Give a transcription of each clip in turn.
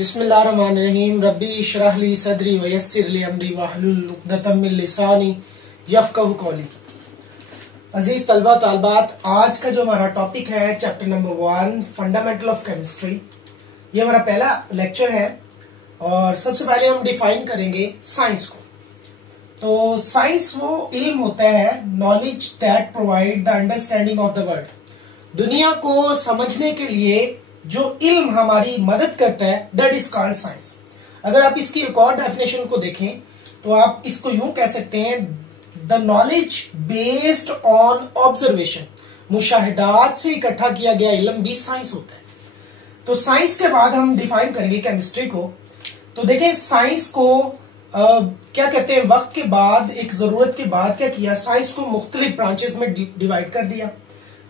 बिस्मिल्लाहिर्रहमानिर्रहीम रब्बी इश्रह ली सदरी व यस्सिर ली अमरी वहलुल उक़दतम मिन लिसानी यफ़क़हू क़ौली। अजीज तलबा तालबात, आज का जो हमारा टॉपिक है chapter number 1 fundamental of chemistry, ये हमारा पहला लेक्चर है। और सबसे पहले हम डिफाइन करेंगे साइंस को। तो साइंस वो इल्म होता है, knowledge that provide the understanding of the world. दुनिया को समझने के लिए जो इल्म हमारी मदद करता है दैट इज कॉल्ड साइंस। अगर आप इसकी एक और डेफिनेशन को देखें तो आप इसको यूं कह सकते हैं, the knowledge based on observation. मुशाहिदात से इकट्ठा किया गया इल्म भी साइंस होता है। तो साइंस के बाद हम डिफाइन करेंगे केमिस्ट्री को। तो देखें साइंस को क्या कहते हैं, वक्त के बाद एक जरूरत के बाद क्या किया, साइंस को मुख्तलिफ ब्रांचेस में डिवाइड कर दिया।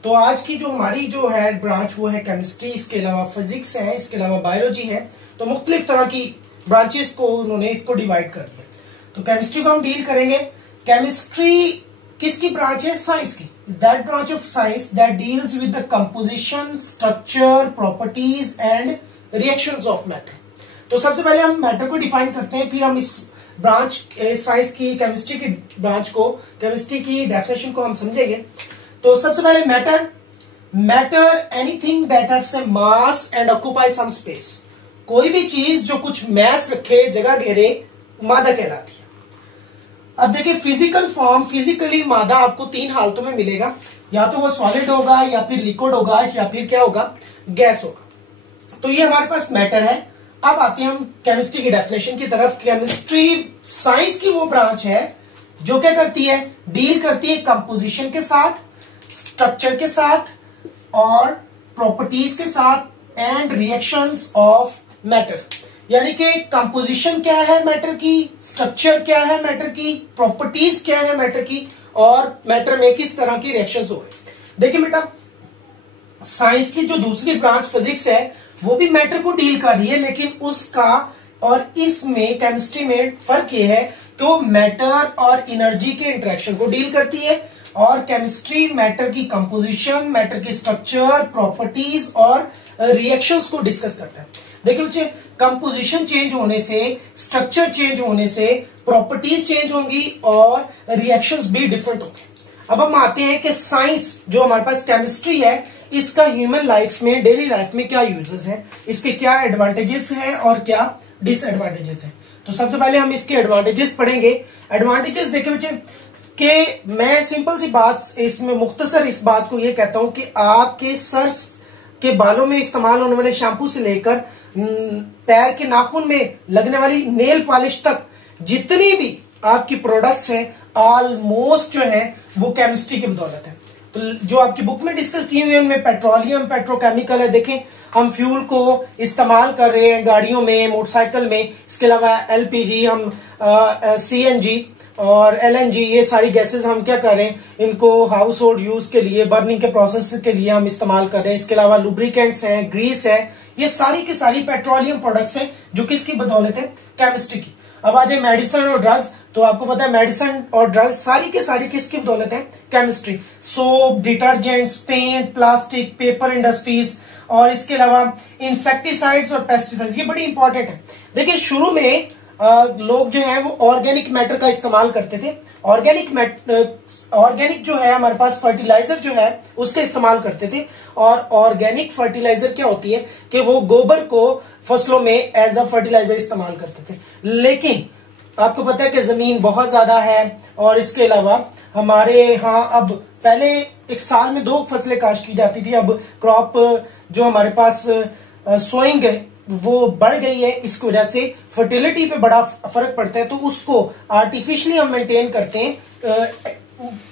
तो आज की जो हमारी जो है ब्रांच वो है केमिस्ट्री, इसके अलावा फिजिक्स है, इसके अलावा बायोलॉजी है। तो मुख्तलिफ तरह की ब्रांचेस को उन्होंने इसको डिवाइड कर दिया। तो केमिस्ट्री को हम डील करेंगे। केमिस्ट्री किसकी ब्रांच है? साइंस की। That branch of science that deals with the composition, structure, properties and reactions of matter. तो सबसे पहले हम मैटर को डिफाइन करते हैं, फिर हम इस ब्रांच साइंस की केमिस्ट्री की ब्रांच को, केमिस्ट्री की डेफिनेशन को हम समझेंगे। तो सबसे पहले matter anything that haves a mass and occupy some space. कोई भी चीज जो कुछ मैस रखे, जगह घेरे, मादा कहलाती है। अब देखिए फिजिकल फॉर्म, फिजिकली मादा आपको तीन हालतों में मिलेगा, या तो वो सॉलिड होगा, या फिर लिक्विड होगा, या फिर क्या होगा, गैस होगा। तो ये हमारे पास मैटर है। अब आते हैं हम केमिस्ट्री की डेफिनेशन की तरफ। केमिस्ट्री साइंस की वो ब्रांच है जो क्या करती है, डील करती है कंपोजिशन के साथ, स्ट्रक्चर के साथ और प्रॉपर्टीज के साथ एंड रिएक्शंस ऑफ मैटर। यानी कि कंपोजिशन क्या है मैटर की, स्ट्रक्चर क्या है मैटर की, प्रॉपर्टीज क्या है मैटर की, और मैटर में किस तरह की रिएक्शंस हो रहे। देखिए बेटा, साइंस की जो दूसरी ब्रांच फिजिक्स है वो भी मैटर को डील कर रही है, लेकिन उसका और इसमें केमिस्ट्री में फर्क ये है कि वो मैटर और एनर्जी के इंटरेक्शन को डील करती है, और केमिस्ट्री मैटर की कंपोजिशन, मैटर की स्ट्रक्चर, प्रॉपर्टीज और रिएक्शंस को डिस्कस करता है। देखिए बच्चे, कंपोजिशन चेंज होने से, स्ट्रक्चर चेंज होने से प्रॉपर्टीज चेंज होंगी और रिएक्शंस भी डिफरेंट होंगे। अब हम आते हैं कि साइंस जो हमारे पास केमिस्ट्री है, इसका ह्यूमन लाइफ में, डेली लाइफ में क्या यूजेस हैं, इसके क्या एडवांटेजेस हैं और क्या डिसएडवांटेजेस हैं। तो सबसे पहले हम इसके एडवांटेजेस पढ़ेंगे। एडवांटेजेस देखिए बच्चे, कि मैं सिंपल सी बात इसमें मुख्तसर इस बात को ये कहता हूं कि आपके सर के बालों में इस्तेमाल होने वाले शैम्पू से लेकर पैर के नाखून में लगने वाली नेल पॉलिश तक जितनी भी आपकी प्रोडक्ट्स हैं, ऑलमोस्ट जो है वो केमिस्ट्री की बदौलत है। तो जो आपकी बुक में डिस्कस की हुई है उनमें पेट्रोलियम, पेट्रोकेमिकल है। देखें हम फ्यूल को इस्तेमाल कर रहे हैं गाड़ियों में, मोटरसाइकिल में, इसके अलावा एलपीजी, हम सीएनजी और एलएनजी, ये सारी गैसेस हम क्या कर रहे हैं, इनको हाउस होल्ड यूज के लिए, बर्निंग के प्रोसेस के लिए हम इस्तेमाल कर रहे हैं। इसके अलावा लुब्रिकेंट्स हैं, ग्रीस है, ये सारी की सारी पेट्रोलियम प्रोडक्ट्स हैं जो किसकी बदौलत है, केमिस्ट्री की। अब आ जाए मेडिसिन और ड्रग्स, तो आपको पता है मेडिसिन और ड्रग्स सारी के सारी किसकी बदौलत है, chemistry. Soap, detergents, paint, plastic, paper industries, और इसके अलावा इंसेक्टिसाइड्स और पेस्टिसाइड्स, ये बड़ी इंपॉर्टेंट है। देखिए शुरू में लोग जो है वो ऑर्गेनिक मैटर का इस्तेमाल करते थे। ऑर्गेनिक जो है हमारे पास फर्टिलाइजर जो है उसका इस्तेमाल करते थे। और ऑर्गेनिक फर्टिलाइजर क्या होती है कि वो गोबर को फसलों में एज अ फर्टिलाइजर इस्तेमाल करते थे। लेकिन आपको पता है कि जमीन बहुत ज्यादा है, और इसके अलावा हमारे यहाँ अब पहले एक साल में 2 फसलें काश्त की जाती थी, अब क्रॉप जो हमारे पास सोइंग है वो बढ़ गई है। इसकी वजह से फर्टिलिटी पे बड़ा फर्क पड़ता है, तो उसको आर्टिफिशियली हम मेंटेन करते हैं,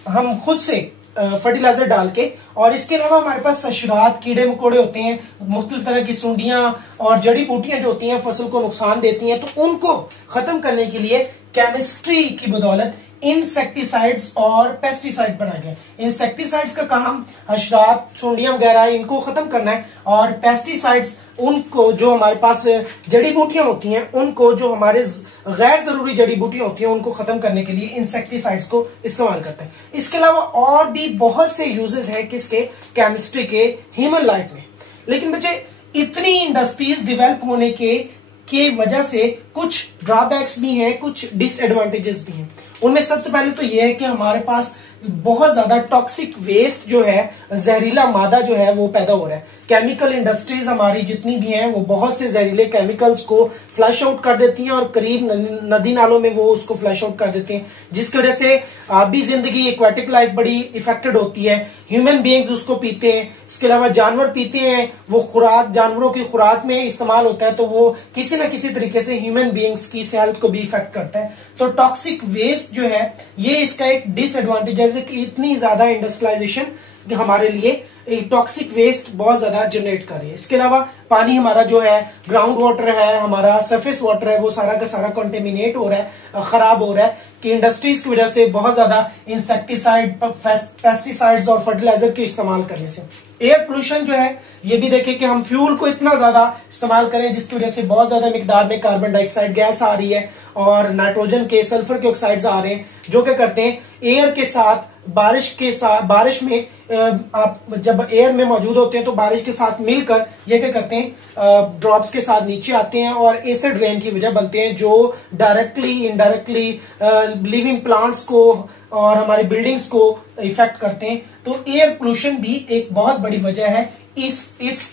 हम खुद से फर्टिलाइजर डाल के। और इसके अलावा हमारे पास सशरात, कीड़े मकोड़े होते हैं, मुख्तलिफ तरह की सुंडियां और जड़ी बूटियां जो होती हैं फसल को नुकसान देती हैं, तो उनको खत्म करने के लिए केमिस्ट्री की बदौलत इंसेक्टिसाइड्स और पेस्टिसाइड बनाए गए। इंसेक्टिसाइड्स का काम हशरात, सुंडियां वगैरह इनको खत्म करना है, और पेस्टिसाइड्स उनको जो हमारे पास जड़ी बूटियां होती हैं, उनको जो हमारे गैर जरूरी जड़ी बूटियां होती हैं उनको खत्म करने के लिए इंसेक्टिसाइड्स को इस्तेमाल करते हैं। इसके अलावा और भी बहुत से यूजेस हैं किसके, केमिस्ट्री के ह्यूमन लाइफ में। लेकिन बच्चे इतनी इंडस्ट्रीज डेवलप होने के के वजह से कुछ ड्रॉबैक्स भी हैं, कुछ डिसएडवांटेजेस भी हैं। उनमें सबसे पहले तो यह है कि हमारे पास बहुत ज्यादा टॉक्सिक वेस्ट जो है, जहरीला मादा जो है वो पैदा हो रहा है। केमिकल इंडस्ट्रीज हमारी जितनी भी हैं वो बहुत से जहरीले केमिकल्स को फ्लश आउट कर देती हैं और करीब नदी नालों में वो उसको फ्लश आउट कर देते हैं, जिसकी वजह से आबी जिंदगी, एक्वेटिक लाइफ बड़ी इफेक्टेड होती है। ह्यूमन बीइंग्स उसको पीते हैं, इसके अलावा जानवर पीते हैं, वो खुराक जानवरों की खुराक में इस्तेमाल होता है, तो वो किसी न किसी तरीके से ह्यूमन बीइंग्स की सेहत को भी इफेक्ट करता है। तो टॉक्सिक वेस्ट जो है ये इसका एक डिसएडवांटेज, जैसे कि इतनी ज्यादा इंडस्ट्रियलाइजेशन हमारे लिए टॉक्सिक वेस्ट बहुत ज्यादा जनरेट कर रही है। इसके अलावा पानी हमारा जो है, ग्राउंड वाटर है, हमारा सरफेस वाटर है, वो सारा का सारा कंटेमिनेट हो रहा है, खराब हो रहा है कि इंडस्ट्रीज की वजह से बहुत ज्यादा इंसेक्टिसाइड, पेस्टिसाइड्स और फर्टिलाइजर के इस्तेमाल करने से। एयर पोल्यूशन जो है ये भी देखें कि हम फ्यूल को इतना ज्यादा इस्तेमाल करें जिसकी वजह से बहुत ज्यादा मिकदार में कार्बन डाइऑक्साइड गैस आ रही है और नाइट्रोजन के, सल्फर के ऑक्साइड्स आ रहे हैं, जो क्या करते हैं एयर के साथ, बारिश में आप जब एयर में मौजूद होते हैं तो बारिश के साथ मिलकर ये क्या करते हैं, ड्रॉप्स के साथ नीचे आते हैं और एसिड रेन की वजह बनते हैं, जो डायरेक्टली इनडायरेक्टली लिविंग प्लांट्स को और हमारी बिल्डिंग्स को इफेक्ट करते हैं। तो एयर पोल्यूशन भी एक बहुत बड़ी वजह है इस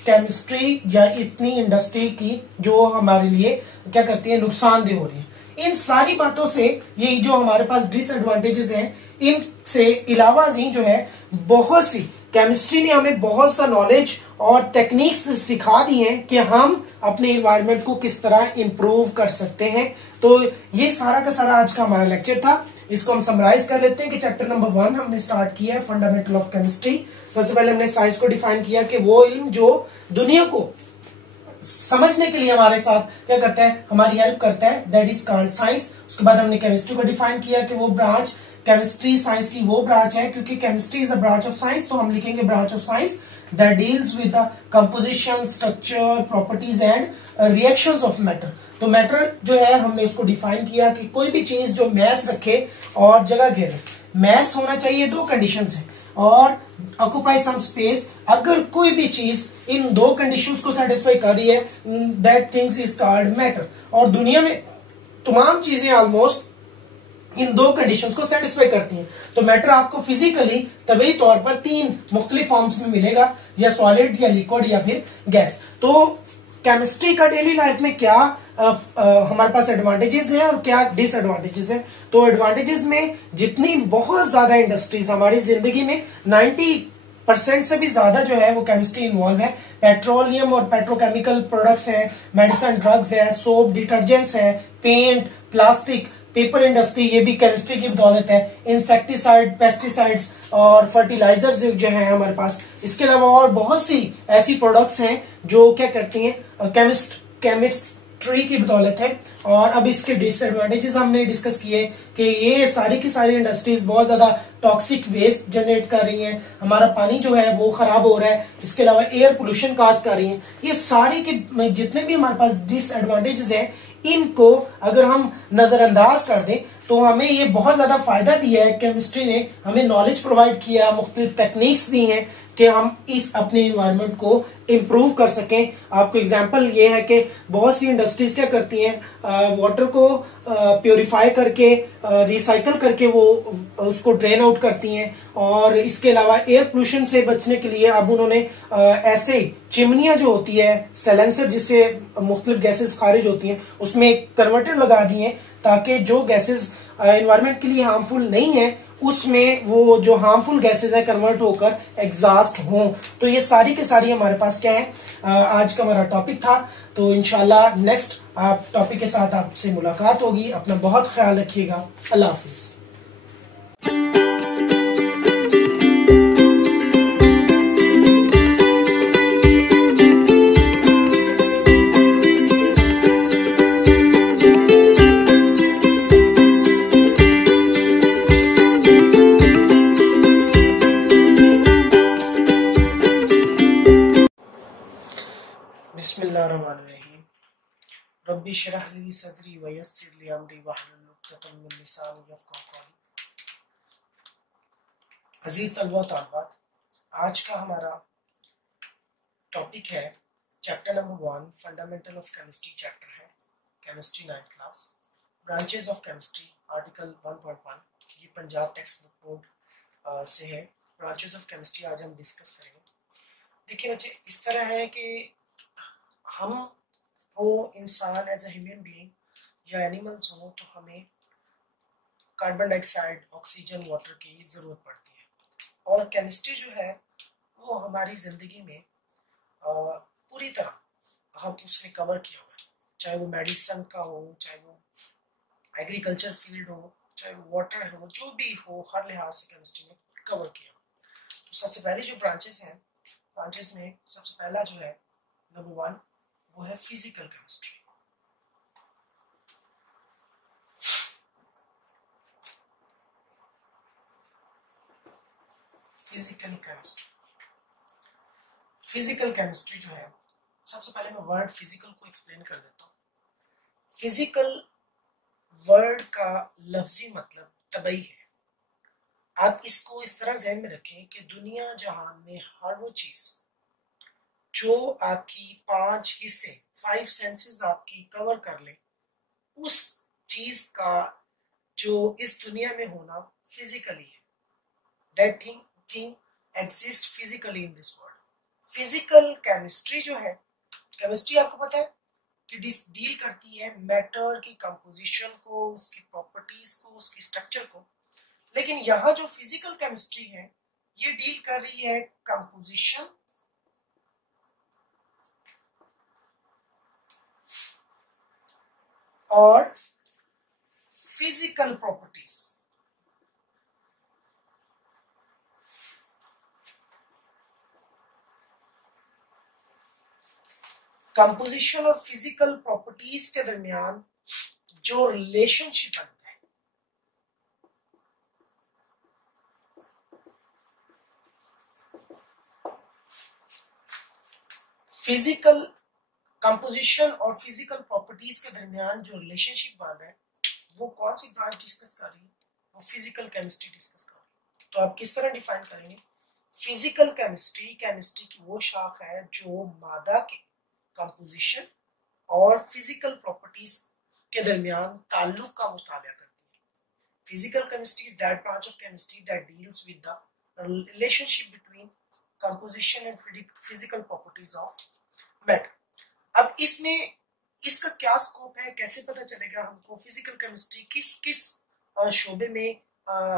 केमिस्ट्री या इतनी इंडस्ट्री की, जो हमारे लिए क्या करती है, नुकसानदेह हो रही है। इन सारी बातों से ये जो हमारे पास डिसएडवांटेजेस हैं, इनसे अलावा ही जो है बहुत सी केमिस्ट्री ने हमें बहुत सा नॉलेज और टेक्निक्स सिखा दी हैं कि हम अपने इन्वायरमेंट को किस तरह इंप्रूव कर सकते हैं। तो ये सारा का सारा आज का हमारा लेक्चर था। इसको हम समराइज कर लेते हैं कि चैप्टर नंबर 1 हमने स्टार्ट किया है, फंडामेंटल ऑफ केमिस्ट्री। सबसे पहले हमने साइंस को डिफाइन किया कि वो इल्म जो दुनिया को समझने के लिए हमारे साथ क्या करता है, हमारी हेल्प करता है, दैट इज कॉल्ड साइंस। उसके बाद हमने केमिस्ट्री को डिफाइन किया कि वो ब्रांच, केमिस्ट्री साइंस की वो ब्रांच है, क्योंकि chemistry is a branch of science, तो हम लिखेंगे branch of science that deals with the composition, structure, properties and reactions of matter. तो मैटर जो है हमने उसको डिफाइन किया कि कोई भी चीज जो मैस रखे और जगह घेरे। मैस होना चाहिए, दो कंडीशंस है, और ऑक्यूपाई सम स्पेस। अगर कोई भी चीज इन दो कंडीशंस को सेटिस्फाई कर रही है, that things is called matter. और दुनिया में तमाम चीजें ऑलमोस्ट इन दो कंडीशंस को सेटिस्फाई करती हैं। तो मैटर आपको फिजिकली तभी तौर पर 3 मुख्तलिफ फॉर्म्स में मिलेगा, या सॉलिड, या लिक्विड, या फिर गैस। तो केमिस्ट्री का डेली लाइफ में क्या हमारे पास एडवांटेजेस हैं और क्या डिसएडवांटेजेस हैं। तो एडवांटेजेस में जितनी बहुत ज्यादा इंडस्ट्रीज हमारी जिंदगी में 90% से भी ज्यादा जो है वो केमिस्ट्री इन्वॉल्व है। पेट्रोलियम और पेट्रोकेमिकल प्रोडक्ट्स हैं, मेडिसिन, ड्रग्स है, सोप, डिटर्जेंट्स है, पेंट, प्लास्टिक, पेपर इंडस्ट्री, ये भी केमिस्ट्री की बदौलत है। इंसेक्टिसाइड, पेस्टिसाइड्स और फर्टिलाइजर्स जो है हमारे पास। इसके अलावा और बहुत सी ऐसी प्रोडक्ट्स हैं जो क्या करती हैं, केमिस्ट्री की बदौलत है। और अब इसके डिसएडवांटेजेस हमने डिस्कस किए कि ये सारी की सारी इंडस्ट्रीज बहुत ज्यादा टॉक्सिक वेस्ट जनरेट कर रही हैं, हमारा पानी जो है वो खराब हो रहा है, इसके अलावा एयर पोल्यूशन काज कर रही हैं। ये सारी के जितने भी हमारे पास डिसएडवांटेजेस हैं, इनको अगर हम नजरअंदाज कर दें तो हमें ये बहुत ज्यादा फायदा दिया है। केमिस्ट्री ने हमें नॉलेज प्रोवाइड किया, मुख्तलिफ टेक्निक्स दी हैं कि हम इस अपने इन्वायरमेंट को इम्प्रूव कर सकें। आपको एग्जांपल ये है कि बहुत सी इंडस्ट्रीज क्या करती हैं, वाटर को प्योरीफाई करके, रिसाइकल करके वो उसको ड्रेन आउट करती हैं। और इसके अलावा एयर पोल्यूशन से बचने के लिए अब उन्होंने ऐसे चिमनियां जो होती है, साइलेंसर, जिससे मुख्तलिफ गैसेस खारिज होती हैं, उसमें एक कन्वर्टर लगा दिए हैं ताकि जो गैसेस एनवायरमेंट के लिए हार्मफुल नहीं है उसमें वो जो हार्मफुल गैसेस है कन्वर्ट होकर एग्जॉस्ट हों। तो ये सारी के सारी हमारे पास क्या है, आज का हमारा टॉपिक था। तो इंशाल्लाह नेक्स्ट टॉपिक के साथ आपसे मुलाकात होगी। अपना बहुत ख्याल रखिएगा। अल्लाह हाफिज। बिस्मिल्लाहिर्रहमानिर्रहीम। रब्बी इश्रह ली सदरी व यस्सिर ली अमरी वहलुल उक़दतम मिन लिसानी यफ़क़हू क़ौली। अजीज तलबा तालिबात, आज का हमारा टॉपिक है chapter number 1, fundamental of chemistry chapter है। Chemistry 9th class, branches of chemistry, article 1.1, ये पंजाब टेक्स्ट बुक बोर्ड से है। ब्रांचेस ऑफ केमिस्ट्री आज हम डिस्कस करेंगे। देखिए बच्चे, इस तरह है कि हम वो इंसान एज ए ह्यूमन बीइंग या एनिमल्स हो तो हमें कार्बन डाइऑक्साइड, ऑक्सीजन, वाटर की ज़रूरत पड़ती है। और केमिस्ट्री जो है वो हमारी ज़िंदगी में पूरी तरह हम उसने कवर किया हुआ है, चाहे वो मेडिसिन का हो, चाहे वो एग्रीकल्चर फील्ड हो, चाहे वो वाटर हो, जो भी हो, हर लिहाज से केमिस्ट्री में कवर किया हुआ। तो सबसे पहले जो ब्रांचेस हैं, ब्रांचेस में सबसे पहला जो है नंबर 1 वो है physical chemistry. Physical chemistry, physical chemistry जो है, सबसे पहले मैं वर्ड फिजिकल को एक्सप्लेन कर देता हूँ। फिजिकल वर्ड का लफ्जी मतलब तबई है। आप इसको इस तरह ज़हन में रखें कि दुनिया जहान में हर वो चीज जो आपकी 5 हिस्से, 5 सेंसेस आपकी कवर कर ले, उस चीज का जो इस दुनिया में होना फिजिकली है। That thing exist physically in this world. Physical chemistry जो है, केमिस्ट्री आपको पता है कि डील करती है मैटर की कंपोजिशन को, उसकी प्रॉपर्टीज को, उसकी स्ट्रक्चर को। लेकिन यहाँ जो फिजिकल केमिस्ट्री है ये डील कर रही है कंपोजिशन और फिजिकल प्रॉपर्टीज। कंपोजिशन और फिजिकल प्रॉपर्टीज के दरमियान जो रिलेशनशिप बनता है, फिजिकल कंपोजिशन और फिजिकल प्रॉपर्टीज के दरमियान जो रिलेशनशिप बन रहा है, वो कौन सी ब्रांच डिस्कस कर रही है? वो फिजिकल केमिस्ट्री डिस्कस कर रही है। तो आप किस तरह डिफाइन करेंगे? फिजिकल केमिस्ट्री, केमिस्ट्री की वो शाख है जो मादा के कंपोजिशन और फिजिकल प्रॉपर्टीज के दरमियान ताल्लुक का मुताबिया करती है। Physical chemistry is that branch of chemistry that deals with the relationship between composition and physical properties of matter. अब इसमें इसका क्या स्कोप है, कैसे पता चलेगा हमको फिजिकल केमिस्ट्री किस किस शोबे में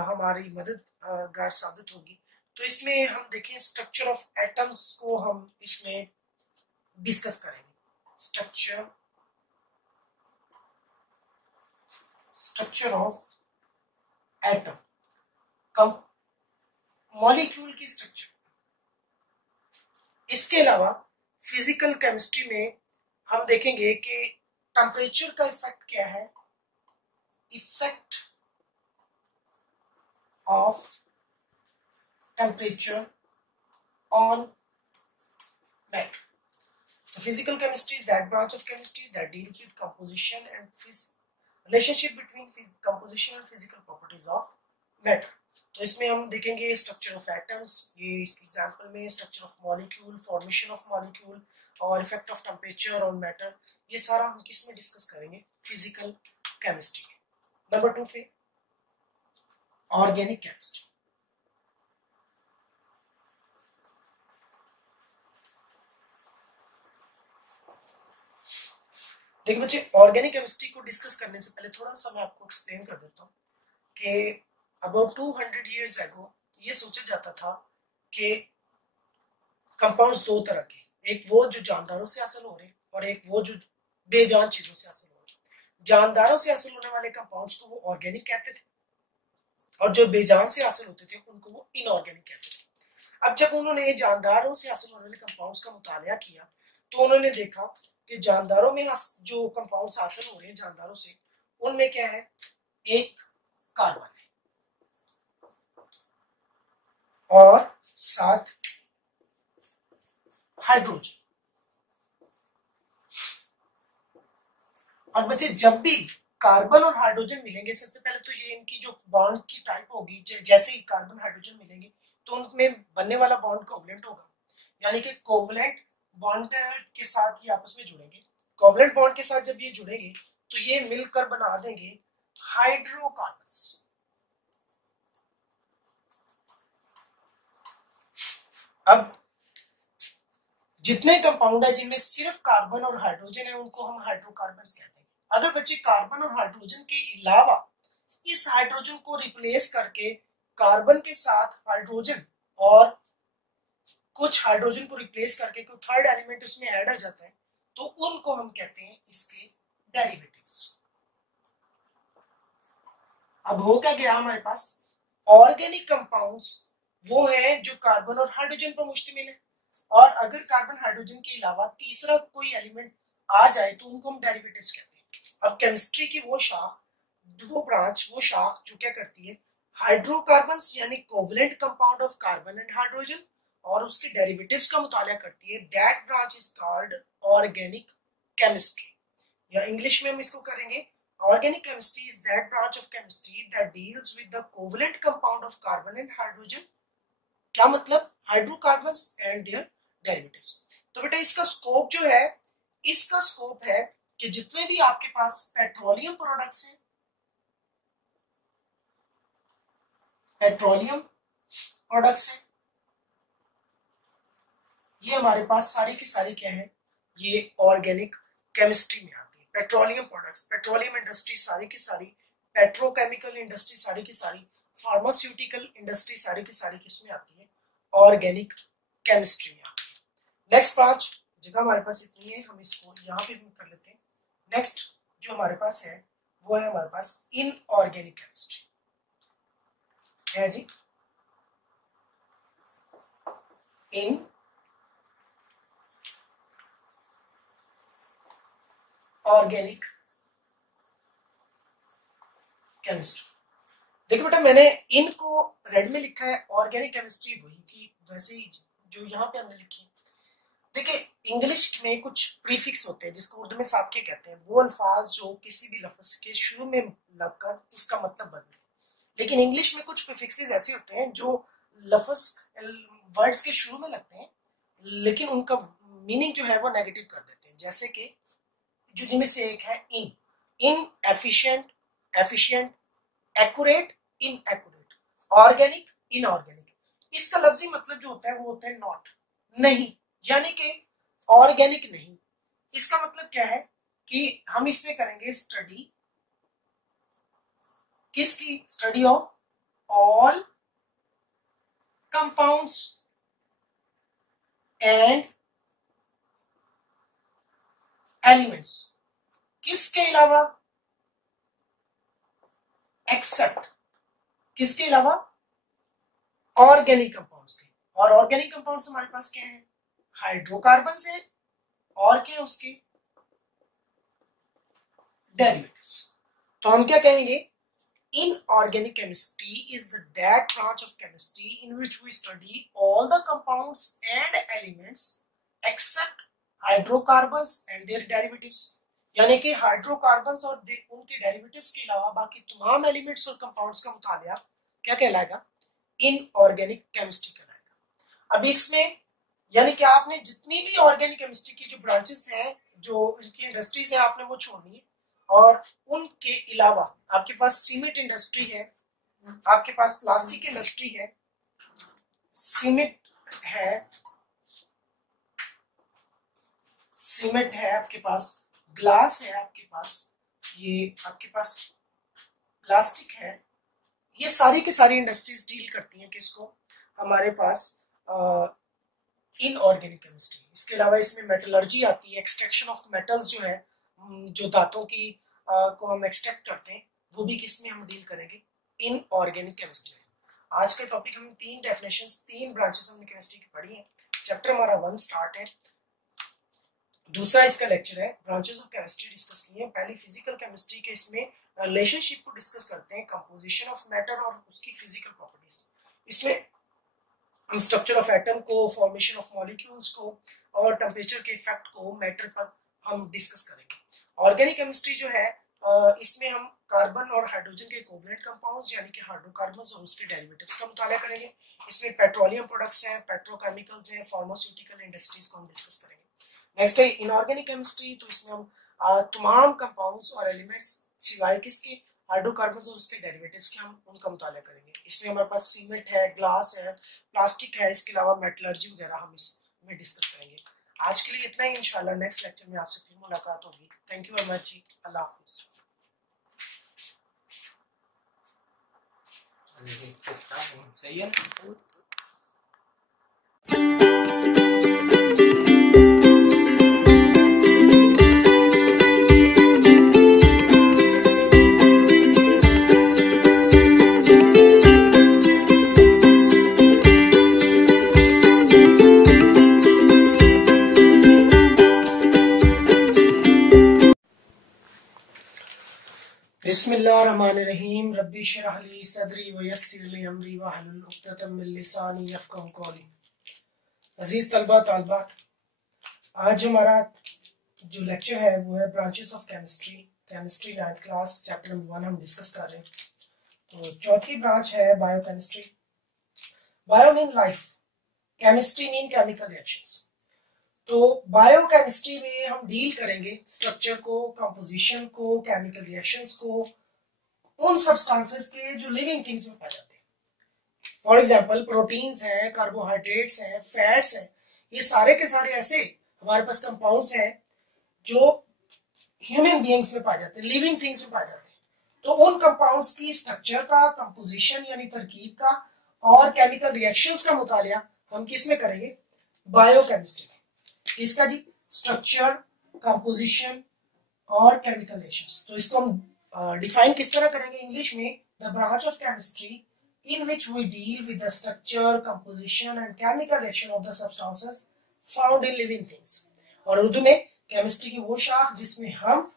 हमारी मददगार साबित होगी? तो इसमें हम देखें स्ट्रक्चर ऑफ एटम्स को हम इसमें डिस्कस करेंगे। स्ट्रक्चर ऑफ एटम, मॉलिक्यूल की स्ट्रक्चर। इसके अलावा फिजिकल केमिस्ट्री में हम देखेंगे कि टेम्परेचर का इफेक्ट क्या है, effect of temperature on matter. तो physical chemistry is that branch of chemistry that deals with composition and relationship between composition and physical properties of matter. तो इसमें हम देखेंगे स्ट्रक्चर ऑफ एटम्स, ये इसके एग्जांपल में structure of molecule, formation of molecule और effect of temperature on matter. ये सारा हम किस में डिस्कस करेंगे? फिजिकल केमिस्ट्री में। नंबर 2 पे ऑर्गेनिक केमिस्ट्री। देखिए बच्चे, ऑर्गेनिक केमिस्ट्री को डिस्कस करने से पहले थोड़ा सा मैं आपको एक्सप्लेन कर देता हूँ कि अबाउट 200 years ago ये सोचा जाता था कि कंपाउंड्स दो तरह के, एक वो जो जानदारों से हासिल हो रहे और एक वो जो बेजान चीजों से हासिल हो रहे। जानदारों से हासिल होने वाले कंपाउंड्स को वो ऑर्गेनिक कहते थे और जो बेजान से हासिल होते थे उनको वो इनऑर्गेनिक कहते थे। अब जब उन्होंने जानदारों से हासिल होने वाले कंपाउंड्स का मुतालिया किया तो उन्होंने देखा कि जानदारों में जो कंपाउंड्स हासिल हो रहे हैं जानदारों से, उनमें क्या है? एक कार्बन है और साथ हाइड्रोजन। और बच्चे, जब भी कार्बन और हाइड्रोजन मिलेंगे, सबसे पहले तो ये इनकी जो बॉन्ड की टाइप होगी, जैसे ही कार्बन हाइड्रोजन मिलेंगे तो उनमें बनने वाला बॉन्ड कोवलेंट होगा, यानी कि कोवलेंट बॉन्ड के साथ ये आपस में जुड़ेंगे। कोवलेंट बॉन्ड के साथ जब ये जुड़ेंगे तो ये मिलकर बना देंगे हाइड्रोकार्बन्स। अब जितने कंपाउंड है जिनमें सिर्फ कार्बन और हाइड्रोजन है उनको हम हाइड्रोकार्बन्स कहते हैं। अगर बच्चे कार्बन और हाइड्रोजन के अलावा इस हाइड्रोजन को रिप्लेस करके कार्बन के साथ हाइड्रोजन और कुछ हाइड्रोजन को रिप्लेस करके कोई थर्ड एलिमेंट उसमें ऐड आ जाता है तो उनको हम कहते हैं इसके डेरिवेटिव्स। अब हो क्या गया हमारे पास, ऑर्गेनिक कंपाउंड्स वो है जो कार्बन और हाइड्रोजन पर मुश्तमिल है, और अगर कार्बन हाइड्रोजन के अलावा तीसरा कोई एलिमेंट आ जाए तो उनको हम डेरिवेटिव्स कहते हैं। अब केमिस्ट्री की वो शाख, वो ब्रांच, वो शाख जो क्या करती है, हाइड्रोकार्बन्स यानी covalent compound of carbon and hydrogen और उसके डेरिवेटिव्स का मुताला करती है, that branch is called organic chemistry, या इंग्लिश में हम इसको करेंगे organic chemistry is that branch of chemistry that deals with the covalent compound of carbon and hydrogen। क्या मतलब, हाइड्रोकार्बन्स एंड देयर डेरिवेटिव्स। तो बेटा इसका स्कोप जो है, इसका स्कोप है कि जितने भी आपके पास पेट्रोलियम प्रोडक्ट्स हैं, पेट्रोलियम प्रोडक्ट्स हैं, ये हमारे पास सारी की सारी क्या है, ये ऑर्गेनिक केमिस्ट्री में आती है। पेट्रोलियम प्रोडक्ट्स, पेट्रोलियम इंडस्ट्री सारी की सारी, पेट्रोकेमिकल इंडस्ट्री सारी की सारी, फार्मास्यूटिकल इंडस्ट्री सारी की सारी किसमें आती है, ऑर्गेनिक केमिस्ट्री में आती है। नेक्स्ट ब्रांच, जगह हमारे पास इतनी है, हम इसको यहाँ पे भी कर लेते हैं। नेक्स्ट जो हमारे पास है वो है हमारे पास इनऑर्गेनिक केमिस्ट्री, है जी, इन ऑर्गेनिक केमिस्ट्री। देखिए बेटा मैंने इनको रेड में लिखा है, ऑर्गेनिक केमिस्ट्री वही की वैसे ही जो यहाँ पे हमने लिखी। देखिए इंग्लिश में कुछ प्रीफिक्स होते हैं जिसको उर्दू में साबके कहते हैं, वो अल्फाज जो किसी भी लफ्ज के शुरू में लगकर उसका मतलब बदले। लेकिन इंग्लिश में कुछ प्रीफिक्सेस ऐसे होते हैं जो लफ्ज वर्ड्स के शुरू में लगते हैं लेकिन उनका मीनिंग जो है वो नेगेटिव कर देते हैं। जैसे कि जिनमें से एक है in, inefficient, efficient, accurate, inaccurate, organic, inorganic. इसका लफ्जी मतलब जो होता है वो होता है नॉट, नहीं, यानी कि ऑर्गेनिक नहीं। इसका मतलब क्या है कि हम इसमें करेंगे स्टडी, किसकी, study of all compounds and elements, किसके अलावा, एक्सेप्ट, किसके अलावा, ऑर्गेनिक कंपाउंड्स के। और ऑर्गेनिक कंपाउंड्स हमारे पास क्या है, हाइड्रोकार्बन है और क्या है उसके डेरिवेटिव्स। तो हम क्या कहेंगे, inorganic chemistry is that branch of chemistry in which we study all the compounds and elements except hydrocarbons and their derivatives। यानी कि हाइड्रोकार्बन्स और उनके डेरिवेटिव्स के अलावा बाकी तमाम एलिमेंट्स और कंपाउंड्स का मुतालिया क्या कहलाएगा, इनऑर्गेनिक केमिस्ट्री कहलाएगा। अब इसमें यानी कि आपने जितनी भी ऑर्गेनिक केमिस्ट्री की जो ब्रांचेस हैं, जो इनकी इंडस्ट्रीज है, आपने वो छोड़नी है। और उनके अलावा आपके पास सीमेंट इंडस्ट्री है, आपके पास प्लास्टिक इंडस्ट्री है, सीमेंट है, सीमेंट है आपके पास, ग्लास है आपके पास, ये आपके पास प्लास्टिक है, ये सारी की सारी इंडस्ट्रीज डील करती हैं किसको, हमारे पास इनऑर्गेनिक केमिस्ट्री। इसके अलावा इसमें मेटलर्जी आती है, एक्सट्रैक्शन ऑफ मेटल्स जो है, जो धातों की को हम एक्सट्रैक्ट करते हैं, वो भी किसमें हम डील करेंगे, इनऑर्गेनिक केमिस्ट्री। आज का टॉपिक हम तीन डेफिनेशंस, तीन ब्रांचेस हमने केमिस्ट्री की पढ़ी है। चैप्टर हमारा 1 स्टार्ट है, दूसरा इसका लेक्चर है, ब्रांचेस ऑफ केमिस्ट्री डिस्कस किए हैं। पहली फिजिकल केमिस्ट्री के इसमें रिलेशनशिप को डिस्कस करते हैं, कंपोजिशन ऑफ मैटर और उसकी फिजिकल प्रॉपर्टीज। इसमें हम स्ट्रक्चर ऑफ एटम को, फॉर्मेशन ऑफ मॉलिक्यूल्स को और टेम्परेचर के इफेक्ट को मैटर पर हम डिस्कस करेंगे। ऑर्गेनिक केमिस्ट्री जो है इसमें हम कार्बन और हाइड्रोजन के कोवलेंट कंपाउंड्स यानी कि हाइड्रोकार्बन्स और उसके डेरिवेटिव्स का मुताला करेंगे। इसमें पेट्रोलियम प्रोडक्ट्स हैं, पेट्रोकेमिकल्स हैं, फार्मास्यूटिकल इंडस्ट्रीज को हम डिस्कस करेंगे। नेक्स्ट है इनऑर्गेनिक केमिस्ट्री, तो इसमें हम तमाम कंपाउंड्स और एलिमेंट्स सिवाय किसके, हाइड्रोकार्बन्स और उसके डेरिवेटिव्स के, हम उनका मुताला करेंगे। इसमें हमारे पास सीमेंट है, ग्लास है, प्लास्टिक है, इसके अलावा मेटलर्जी वगैरह हम इसमें डिस्कस करेंगे। आज के लिए इतना ही, इंशाल्लाह नेक्स्ट लेक्चर में आपसे फिर मुलाकात होगी। थैंक यू वेरी मच जी, अल्लाह हाफिज। सही है। बिस्मिल्लाहिर्रहमानिर्रहीम, रब्बी इश्रह ली सदरी व यस्सिर ली अमरी वहलुल उक़दतम मिन लिसानी यफ़क़हू क़ौली। अजीज तलबा तालिबात, आज हमारा जो लेक्चर है वो है branches of chemistry 9th class, chapter number 1 हम डिस्कस कर रहे हैं। तो चौथी ब्रांच है biochemistry. Bio mean life, chemistry mean chemical reactions. तो बायोकेमिस्ट्री में हम डील करेंगे स्ट्रक्चर को, कंपोजिशन को, केमिकल रिएक्शंस को, उन सब्सटेंसेस के जो लिविंग थिंग्स में पाए जाते हैं। फॉर एग्जांपल प्रोटीन्स हैं, कार्बोहाइड्रेट्स हैं, फैट्स हैं, ये सारे के सारे ऐसे हमारे पास कंपाउंड्स हैं जो ह्यूमन बीइंग्स में पाए जाते हैं, लिविंग थिंग्स में पाए जाते हैं। तो उन कंपाउंड्स की स्ट्रक्चर का, कंपोजिशन यानी तरकीब का और केमिकल रिएक्शंस का मुतालिया हम किस में करेंगे, बायोकेमिस्ट्री। इसका जी स्ट्रक्चर, कंपोजिशन और केमिकल रिएक्शंस। तो इसको हम डिफाइन किस तरह करेंगे इंग्लिश में, the branch of chemistry in which we deal with the structure, composition and chemical reaction of the substances found in living things. और उर्दू में केमिस्ट्री की वो शाख जिसमें हम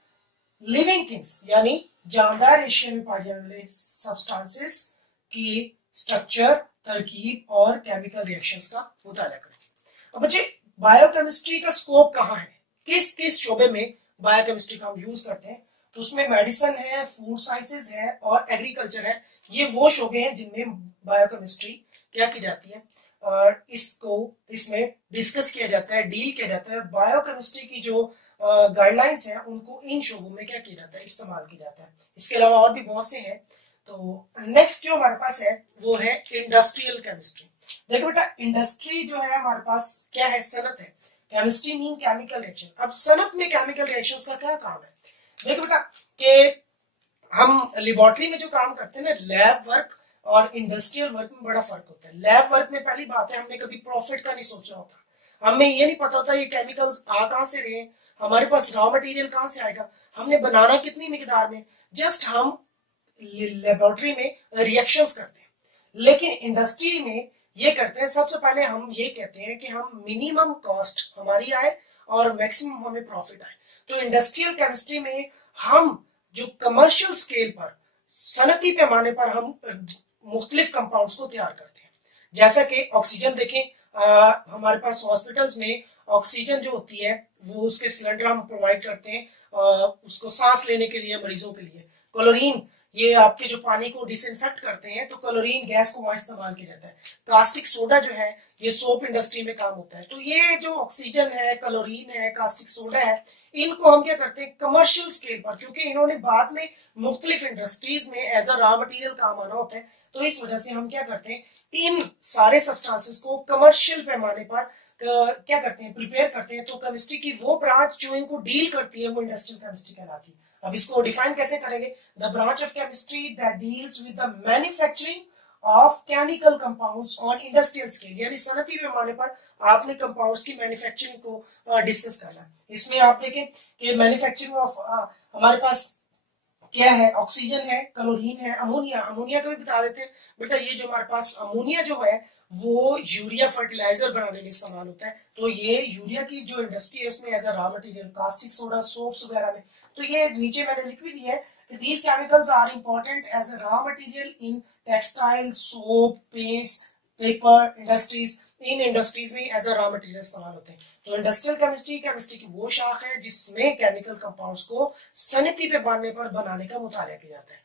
लिविंग थिंग्स यानी जानदार एशिया में पाए जाने वाले सब्सटेंसेस की स्ट्रक्चर, तरकीब और केमिकल रिएक्शंस का मुताला करेंगे। अब बच्चे, बायोकेमिस्ट्री का स्कोप कहाँ है, किस किस शोबे में बायोकेमिस्ट्री का हम यूज करते हैं? तो उसमें मेडिसिन है, फूड साइंसेज है और एग्रीकल्चर है। ये वो शोबे हैं जिनमें बायोकेमिस्ट्री क्या की जाती है और इसमें डिस्कस किया जाता है, डील किया जाता है। बायोकेमिस्ट्री की जो गाइडलाइंस हैं उनको इन शोबों में क्या किया जाता है, इस्तेमाल किया जाता है। इसके अलावा और भी बहुत से हैं। तो नेक्स्ट जो हमारे पास है वो है इंडस्ट्रियल केमिस्ट्री। देखो बेटा, इंडस्ट्री जो है हमारे पास क्या है, सनत है। Chemistry mean chemical reaction. अब सनत में केमिकल रिएक्शंस का क्या काम है? देखो बेटा कि हम लेबोरेटरी में जो काम करते हैं ना, लैब वर्क और इंडस्ट्रियल वर्क में बड़ा फर्क होता है। लैब वर्क में पहली बात है, हमने कभी प्रॉफिट का नहीं सोचा होता, हमें ये नहीं पता होता ये केमिकल्स आ कहां से रहे, हमारे पास रॉ मटेरियल कहां से आएगा, हमने बनाना कितनी मिकदार में, जस्ट हम लेबोरेटरी में रिएक्शंस करते हैं। लेकिन इंडस्ट्री में ये करते हैं, सबसे पहले हम ये कहते हैं कि हम मिनिमम कॉस्ट हमारी आए और मैक्सिमम हमें प्रॉफिट आए। तो इंडस्ट्रियल केमिस्ट्री में हम जो कमर्शियल स्केल पर, सनती पैमाने पर हम मुख्तलिफ कंपाउंड्स को तैयार करते हैं। जैसा कि ऑक्सीजन देखें, हमारे पास हॉस्पिटल्स में ऑक्सीजन जो होती है वो उसके सिलेंडर हम प्रोवाइड करते हैं उसको सांस लेने के लिए मरीजों के लिए। क्लोरीन, ये आपके जो पानी को डिसइंफेक्ट करते हैं तो क्लोरीन गैस को वहां इस्तेमाल किया जाता है। कास्टिक सोडा जो है ये सोप इंडस्ट्री में काम होता है। तो ये जो ऑक्सीजन है, क्लोरीन है, कास्टिक सोडा है, इनको हम क्या करते हैं कमर्शियल स्केल पर, क्योंकि इन्होंने बाद में मुख्तलिफ इंडस्ट्रीज में एज अ रॉ मटेरियल काम आना होता है। तो इस वजह से हम क्या करते हैं, इन सारे सब्सटेंसेस को कमर्शियल पैमाने पर क्या करते हैं, प्रिपेयर करते हैं। तो केमिस्ट्री की वो ब्रांच जो इनको डील करती है वो इंडस्ट्रियल केमिस्ट्री कहलाती है। अब इसको डिफाइन कैसे करेंगे, the branch of chemistry that deals with the manufacturing of chemical compounds on industrial scale, यानी सनती पैमाने पर आपने कंपाउंड्स की मैन्युफैक्चरिंग को डिस्कस करना है। इसमें आप देखें कि मैन्युफैक्चरिंग ऑफ हमारे पास क्या है, ऑक्सीजन है, क्लोरीन है, अमोनिया। अमोनिया का भी बता देते हैं बेटा, ये जो हमारे पास अमोनिया जो है वो यूरिया फर्टिलाइजर बनाने में इस्तेमाल होता है। तो ये यूरिया की जो इंडस्ट्री है उसमें as a raw material, caustic soda, soaps वगैरह में, तो ये नीचे मैंने लिख भी दिया है कि these chemicals are important as a raw material in textile, soap, paints, paper industries. In industries में एज अ रॉ मटेरियल इस्तेमाल होते हैं। तो इंडस्ट्रियल केमिस्ट्री की वो शाख है जिसमें केमिकल कंपाउंड्स को सनती पैमाने पर बनाने का मुताला किया जाता है।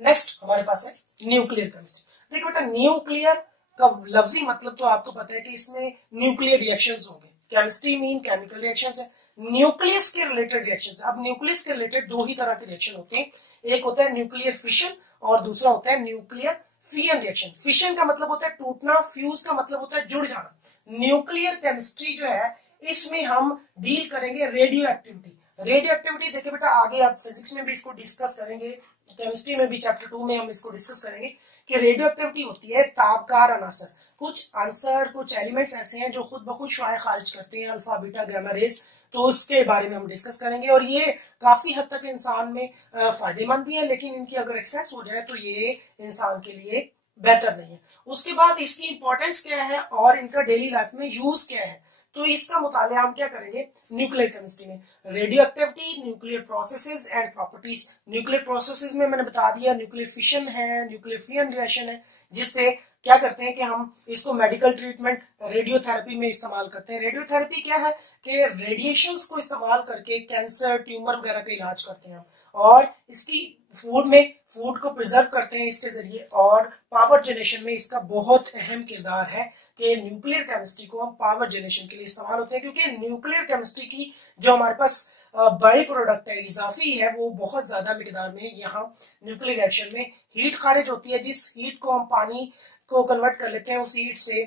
नेक्स्ट हमारे पास है न्यूक्लियर केमिस्ट्री। देखो बेटा, न्यूक्लियर का लफ्जी मतलब तो आपको पता है कि इसमें न्यूक्लियर रिएक्शंस होंगे। केमिस्ट्री मीन केमिकल रिएक्शंस है, न्यूक्लियस के रिलेटेड रिएक्शन। अब न्यूक्लियस के रिलेटेड दो ही तरह के रिएक्शन होते हैं, एक होता है न्यूक्लियर फिशन और दूसरा होता है न्यूक्लियर फिजन रिएक्शन। फिशन का मतलब होता है टूटना, फ्यूज का मतलब होता है जुड़ जाना। न्यूक्लियर केमिस्ट्री जो है इसमें हम डील करेंगे रेडियो एक्टिविटी। रेडियो एक्टिविटी देखिए बेटा, आगे आप फिजिक्स में भी इसको डिस्कस करेंगे, केमिस्ट्री में भी चैप्टर 2 में हम इसको डिस्कस करेंगे कि रेडियो एक्टिविटी होती है तापकार अनासर। कुछ आंसर, कुछ एलिमेंट्स ऐसे हैं जो खुद ब खुद शुआएं खारिज करते हैं, अल्फा बीटा गामा रेस, तो उसके बारे में हम डिस्कस करेंगे। और ये काफी हद तक इंसान में फायदेमंद भी है, लेकिन इनकी अगर एक्सेस हो जाए तो ये इंसान के लिए बेहतर नहीं है। उसके बाद इसकी इंपॉर्टेंस क्या है और इनका डेली लाइफ में यूज क्या है, तो इसका मुताला हम क्या करेंगे न्यूक्लियर केमिस्ट्री में। Radio activity, nuclear processes and properties. Nuclear processes में मैंने बता दिया न्यूक्लियर फिशन है, न्यूक्लियर फिजन रिएक्शन है, जिससे क्या करते हैं कि हम इसको मेडिकल ट्रीटमेंट रेडियोथेरेपी में इस्तेमाल करते हैं। रेडियोथेरेपी क्या है कि रेडिएशंस को इस्तेमाल करके कैंसर, ट्यूमर वगैरह का इलाज करते हैं और इसकी फूड को प्रिजर्व करते हैं इसके जरिए। और पावर जनरेशन में इसका बहुत अहम किरदार है कि न्यूक्लियर केमिस्ट्री को हम पावर जनरेशन के लिए इस्तेमाल होते हैं, क्योंकि न्यूक्लियर केमिस्ट्री की जो हमारे पास बाई प्रोडक्ट है, इजाफी है, वो बहुत ज्यादा मिकदार में यहाँ न्यूक्लियर रिएक्शन में हीट खारिज होती है। जिस हीट को हम पानी को कन्वर्ट कर लेते हैं, उस हीट से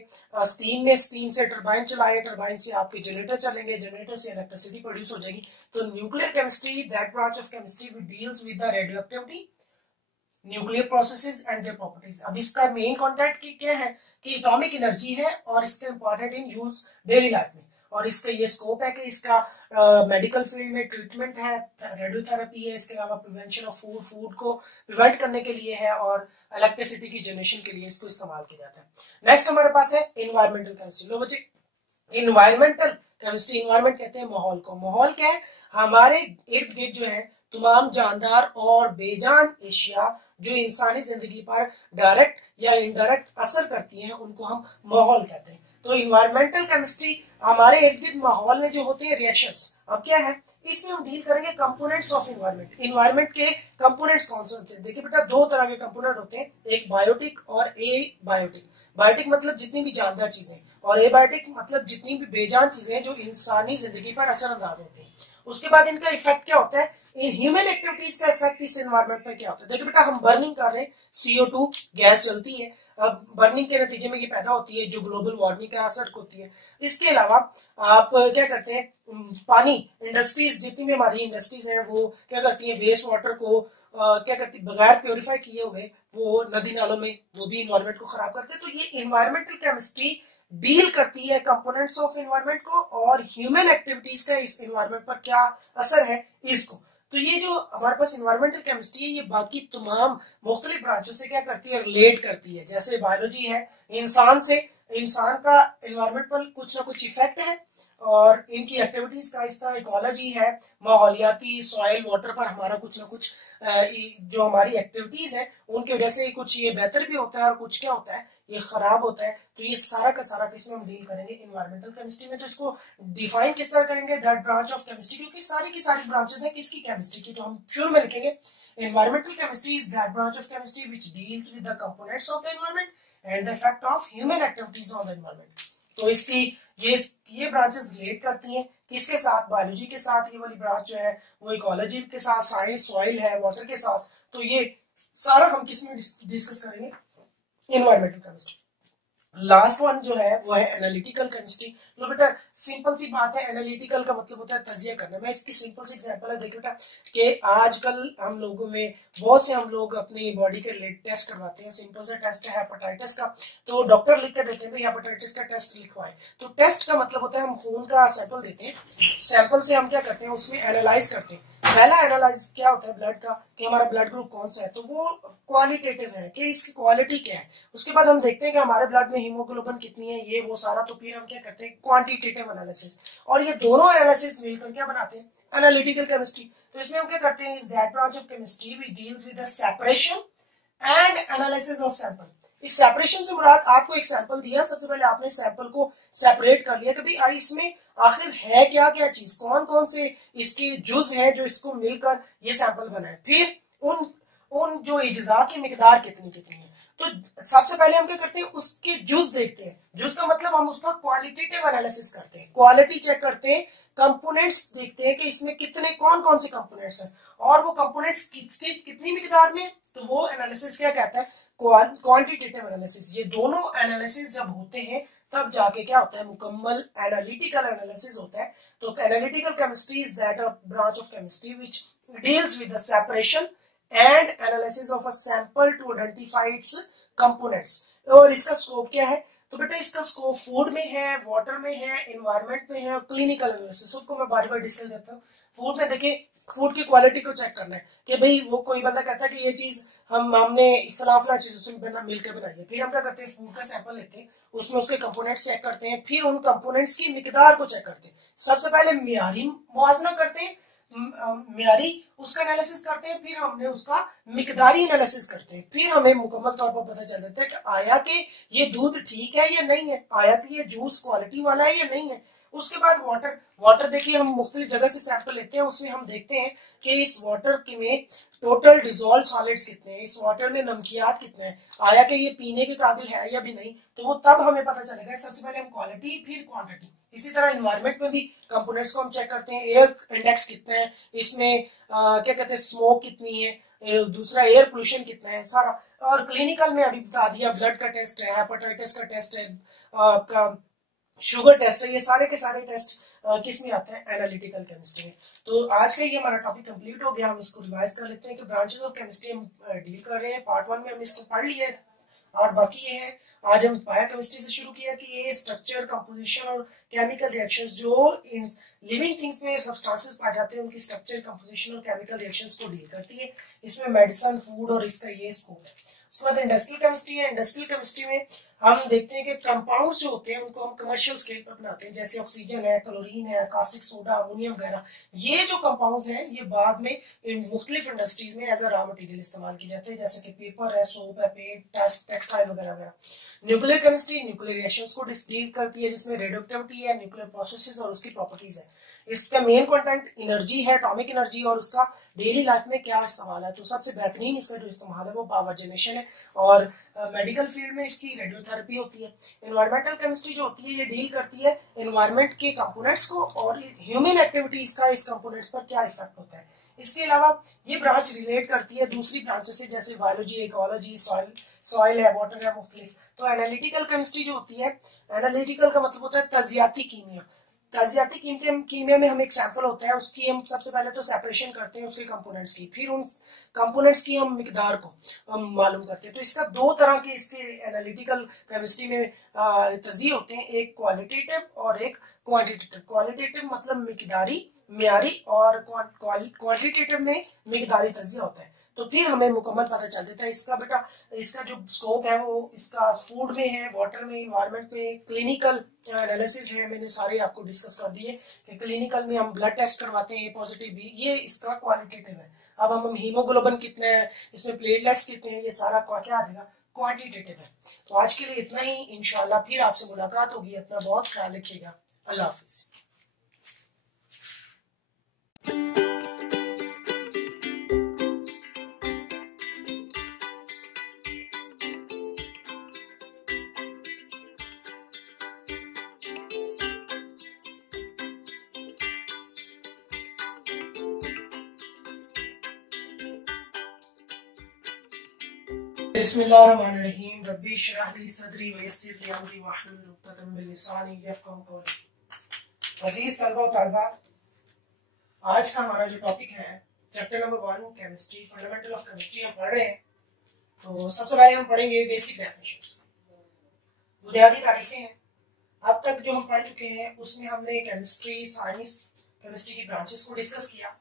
स्टीम में, स्टीम से टरबाइन चलाए, टरबाइन से आपके जनरेटर चलेंगे, जनरेटर से इलेक्ट्रिसिटी प्रोड्यूस हो जाएगी। तो nuclear chemistry, that branch of chemistry which deals with the radio activity, nuclear processes and their properties. अब इसका मेन कॉन्टेंट क्या है कि एटॉमिक एनर्जी है और इसका important in use daily life में। और इसका ये स्कोप है कि इसका मेडिकल फील्ड में ट्रीटमेंट है, रेडियोथेरेपी है, इसके अलावा प्रिवेंशन ऑफ फूड को प्रिवेंट करने के लिए है और इलेक्ट्रिसिटी की जनरेशन के लिए इसको इस्तेमाल किया जाता है। नेक्स्ट हमारे पास है एनवायरमेंटल केमिस्ट्री। लो बच्चे, एनवायरमेंटल केमिस्ट्री, एनवायरमेंट कहते हैं माहौल को। माहौल क्या है? हमारे इर्द गिर्द जो है तमाम जानदार और बेजान एशिया जो इंसानी जिंदगी पर डायरेक्ट या इनडायरेक्ट असर करती हैं, उनको हम माहौल कहते हैं। तो इन्वायरमेंटल केमिस्ट्री हमारे इर्द गिर्द माहौल में जो होते हैं रिएक्शंस। अब क्या है, इसमें हम डील करेंगे कंपोनेंट्स ऑफ इन्वायरमेंट। इन्वायरमेंट के कंपोनेंट्स कौन से होते हैं? देखिए बेटा, दो तरह के कंपोनेंट होते हैं, एक बायोटिक और ए बायोटिक। बायोटिक मतलब जितनी भी जानदार चीजें, और ए बायोटिक मतलब जितनी भी बेजान चीजें जो इंसानी जिंदगी पर असरअंदाज होती हैं। उसके बाद इनका इफेक्ट क्या होता है, इन ह्यूमन एक्टिविटीज का इफेक्ट इस एनवायरमेंट पर क्या होता है। देखिए बेटा, हम बर्निंग कर रहे हैं, CO2 गैस जलती है, बर्निंग के नतीजे में ये पैदा होती है जो ग्लोबल वार्मिंग का असर होती है। इसके अलावा आप क्या करते हैं, पानी, इंडस्ट्रीज, जितनी भी हमारी इंडस्ट्रीज हैं वो क्या करती है, वेस्ट वाटर को क्या करती है, बगैर प्योरीफाई किए हुए वो नदी नालों में, वो भी इन्वायरमेंट को खराब करते हैं। तो ये इन्वायरमेंटल केमिस्ट्री डील करती है कंपोनेंट्स ऑफ इन्वायरमेंट को और ह्यूमन एक्टिविटीज का इस इन्वायरमेंट पर क्या असर है इसको। तो ये जो हमारे पास इन्वायरमेंटल केमिस्ट्री है, ये बाकी तमाम मुख्तलिफ ब्रांचों से क्या करती है, रिलेट करती है। जैसे बायोलॉजी है, इंसान से, इंसान का इन्वायरमेंट पर कुछ ना कुछ इफेक्ट है और इनकी एक्टिविटीज का, इस तरह इकोलॉजी है, माहौलियाती, सॉइल, वाटर पर हमारा कुछ ना कुछ जो हमारी एक्टिविटीज है उनकी वजह से कुछ ये बेहतर भी होता है और कुछ क्या होता है, ये खराब होता है। तो ये सारा का सारा किसमें हम डील करेंगे, इन्वायरमेंटल केमिस्ट्री में। तो इसको डिफाइन किस तरह करेंगे, दैट ब्रांच ऑफ केमिस्ट्री, क्योंकि सारी की सारी ब्रांचेस है किसकी, केमिस्ट्री की। तो हम शुरू में लिखेंगे environmental chemistry is that branch of chemistry which deals with the components of the environment and the effect of human activities on the environment। तो इसकी ये ब्रांचेस रिलेट करती हैं किसके साथ, बायोलॉजी के साथ। ये वाली ब्रांच जो है वो इकोलॉजी के साथ, साइंस, सॉइल है, वाटर के साथ। तो ये सारा हम किसमें डिस्कस करेंगे, इन्वायरमेंटल केमिस्ट्री। लास्ट वन जो है वो है एनालिटिकल केमिस्ट्री। लो बेटा, सिंपल सी बात है, एनालिटिकल का मतलब होता है तजिया करना। मैं इसकी सिंपल सी एग्जांपल है, देखिए बेटा कि आजकल हम लोगों में बहुत से हम लोग अपनी बॉडी के रिलेटेड टेस्ट करवाते हैं। सिंपल सा टेस्ट है हेपेटाइटिस का, तो डॉक्टर लिख कर देते हैं भाई हेपेटाइटिस का टेस्ट लिखवाएं। तो टेस्ट का मतलब होता है हम खून का सैंपल देते हैं, सैंपल से हम क्या करते हैं, उसमें एनालाइज करते हैं। पहला एनालाइज क्या होता है ब्लड का, कि हमारा ब्लड ग्रुप कौन सा है, तो वो क्वालिटेटिव है कि इसकी क्वालिटी क्या है। उसके बाद हम देखते हैं कि हमारे ब्लड में हीमोग्लोबिन कितनी है, ये वो सारा। तो फिर हम क्या करते हैं, क्वांटिटेटिव एनालिसिस। और ये दोनों एनालिसिस मिलकर क्या बनाते हैं, एनालिटिकल केमिस्ट्री। तो इसमें हम क्या करते हैं, is that branch of chemistry which deals with the separation and analysis of sample. इस सेपरेशन से मुराद, आपको एक सैंपल दिया, सबसे पहले आपने सैंपल को सेपरेट कर लिया कि भाई इसमें आखिर है क्या क्या चीज, कौन कौन से इसके जुज है जो इसको मिलकर ये सैंपल बनाए। फिर उन जो इज्जा की मिकदार कितनी कितनी है, तो सबसे पहले हम क्या करते हैं, उसके जूस देखते हैं। जूस का मतलब हम उसका क्वालिटेटिव एनालिसिस करते हैं, क्वालिटी चेक करते हैं, कंपोनेंट्स देखते हैं कि इसमें कितने कौन कौन से कंपोनेंट्स हैं और वो कंपोनेंट्स कितनी मिकदार में, तो वो एनालिसिस क्या कहता है, क्वांटिटेटिव एनालिसिस। ये दोनों एनालिसिस जब होते हैं तब जाके क्या होता है, मुकम्मल एनालिटिकल एनालिसिस होता है। तो analytical chemistry is that a branch of chemistry which deals with the separation and analysis of a sample to identify its components. और इसका स्कोप क्या है, तो बेटा इसका स्कोप फूड में है, वाटर में है, एनवायरमेंट में है और क्लिनिकल एनालिसिस। सबको मैं बारी बारी डिस्कस करता हूँ। फूड में देखिए, फूड की क्वालिटी को चेक करना है कि भाई वो कोई बंदा कहता है कि ये चीज हमने फला फला चीज उसमें मिलकर बनाई है। फिर हम क्या करते हैं, फूड का सैंपल लेते हैं, उसमें उसके कंपोनेंट्स चेक करते हैं, फिर उन कंपोनेंट्स की मिकदार को चेक करते हैं। सबसे पहले मियारी मुआवजा करते हैं, मियारी उसका एनालिसिस करते हैं, फिर हमने उसका मिकदारी एनालिसिस करते हैं। फिर हमें मुकम्मल तौर पर पता चल जाता है कि आया कि ये दूध ठीक है या नहीं है, आया कि ये जूस क्वालिटी वाला है या नहीं है। उसके बाद वाटर, वाटर देखिए हम मुख्तलिफ जगह से सैंपल लेते हैं, उसमें हम देखते हैं कि इस वाटर के में टोटल डिजोल्व सॉलिड्स कितने हैं, इस वाटर में नमकियात कितने हैं, आया कि ये पीने के काबिल है या भी नहीं। तो वो तब हमें पता चलेगा। सबसे पहले हम क्वालिटी फिर क्वांटिटी। इसी तरह एनवायरनमेंट में भी कंपोनेंट्स को हम चेक करते हैं, एयर इंडेक्स कितना है, इसमें क्या कहते हैं स्मोक कितनी है, दूसरा एयर पोल्यूशन कितना है, सारा। और क्लिनिकल में अभी बता दिया, ब्लड का टेस्ट है, हेपेटाइटिस का टेस्ट है, आपका शुगर टेस्ट है, ये सारे के सारे टेस्ट किस में आते हैं, एनालिटिकल केमिस्ट्री में। तो आज का ये हमारा टॉपिक कंप्लीट हो गया। हम इसको रिवाइज कर लेते हैं कि ब्रांचेस ऑफ केमिस्ट्री हम डील कर रहे हैं। पार्ट 1 में हम इसको पढ़ लिया है और बाकी ये है, आज हम बायोकेमिस्ट्री से शुरू किया कि ये स्ट्रक्चर, कंपोजिशन और केमिकल रिएक्शंस जो इन लिविंग थिंग्स में सब्सटेंसेस पाए जाते हैं उनकी स्ट्रक्चर, कंपोजिशन और केमिकल रिएक्शंस को डील करती है। इसमें मेडिसिन, फूड और इसका ये स्कोप है। उसके बाद इंडस्ट्रियल केमिस्ट्री है। इंडस्ट्रियल केमिस्ट्री में हम देखते हैं कि कंपाउंड्स जो होते हैं उनको हम कमर्शियल स्केल पर बनाते हैं, जैसे ऑक्सीजन है, क्लोरीन है, कास्टिक सोडा, अमोनियम वगैरह। ये जो कंपाउंड्स हैं ये बाद में इन मुख्तलिफ इंडस्ट्रीज में एज अ रॉ मटेरियल इस्तेमाल किए जाते हैं, जैसे कि पेपर है, सोप है, पेंट, टेक्सटाइल वगैरह वगैरह। न्यूक्लियर केमिस्ट्री न्यूक्लियर रिएक्शंस को डील करती है, जिसमें रेडियोएक्टिविटी है, न्यूक्लियर प्रोसेसेस और उसकी प्रॉपर्टीज है। इसका मेन कंटेंट एनर्जी है, एटॉमिक एनर्जी, और उसका डेली लाइफ में क्या इस्तेमाल है। तो सबसे बेहतरीन इसका जो इस्तेमाल है वो पावर जनरेशन है, और मेडिकल फील्ड में इसकी रेडियोथेरेपी होती है। एनवायरमेंटल केमिस्ट्री जो होती है ये डील करती है एनवायरमेंट के कंपोनेंट्स को और ह्यूमन एक्टिविटीज का इस कंपोनेंट्स पर क्या इफेक्ट होता है। इसके अलावा ये ब्रांच रिलेट करती है दूसरी ब्रांचेस से, जैसे बायोलॉजी, इकोलॉजी, सॉइल है, वाटर है, मुख्तलिफ। तो एनालिटिकल केमिस्ट्री जो होती है, एनालिटिकल का मतलब होता है तजियाती कीमिया। तजियाती कीमिया में हम एक सैंपल होता है, उसकी हम सबसे पहले तो सेपरेशन करते हैं उसके कंपोनेंट्स की, फिर उन कंपोनेंट्स की हम मिकदार को हम मालूम करते हैं। तो इसका दो तरह के इसके एनालिटिकल केमिस्ट्री में तजिए होते हैं, एक क्वालिटेटिव और एक क्वांटिटेटिव। क्वालिटेटिव मतलब मिकदारी, म्यारी, और क्वांटिटेटिव में मिकदारी तजिया होता है। तो फिर हमें मुकम्मल पता चल देता है इसका बेटा, इसका जो स्कोप है वो इसका फूड में है, वाटर में, इन्वायरमेंट में। क्लिनिकल एनालिसिस है, मैंने सारे आपको डिस्कस कर दिए कि क्लिनिकल में हम ब्लड टेस्ट करवाते हैं, ए पॉजिटिव बी, ये इसका क्वालिटेटिव है। अब हम हीमोग्लोबिन कितने हैं, इसमें प्लेटलेट्स कितने हैं, ये सारा क्या आ जाएगा, क्वांटिटेटिव है। तो आज के लिए इतना ही, इंशाल्लाह फिर आपसे मुलाकात होगी। अपना बहुत ख्याल रखिएगा। अल्लाह हाफिज। बिस्मिल्लाहिर्रहमानिर्रहीम। रब्बी इश्रह ली सदरी व यस्सिर ली अमरी वहलुल उक़दतम मिन लिसानी यफ़क़हू क़ौली। अज़ीज़ तलबा व तालिबात, आज का हमारा जो टॉपिक है chapter number 1 chemistry, fundamental of chemistry हम पढ़ रहे हैं। तो सबसे पहले हम पढ़ेंगे बेसिक डेफिनेशंस, बुनियादी तारीफें हैं। अब तक जो हम पढ़ चुके हैं उसमें हमने केमिस्ट्री, साइंस, केमिस्ट्री की ब्रांचेस को डिस्कस किया,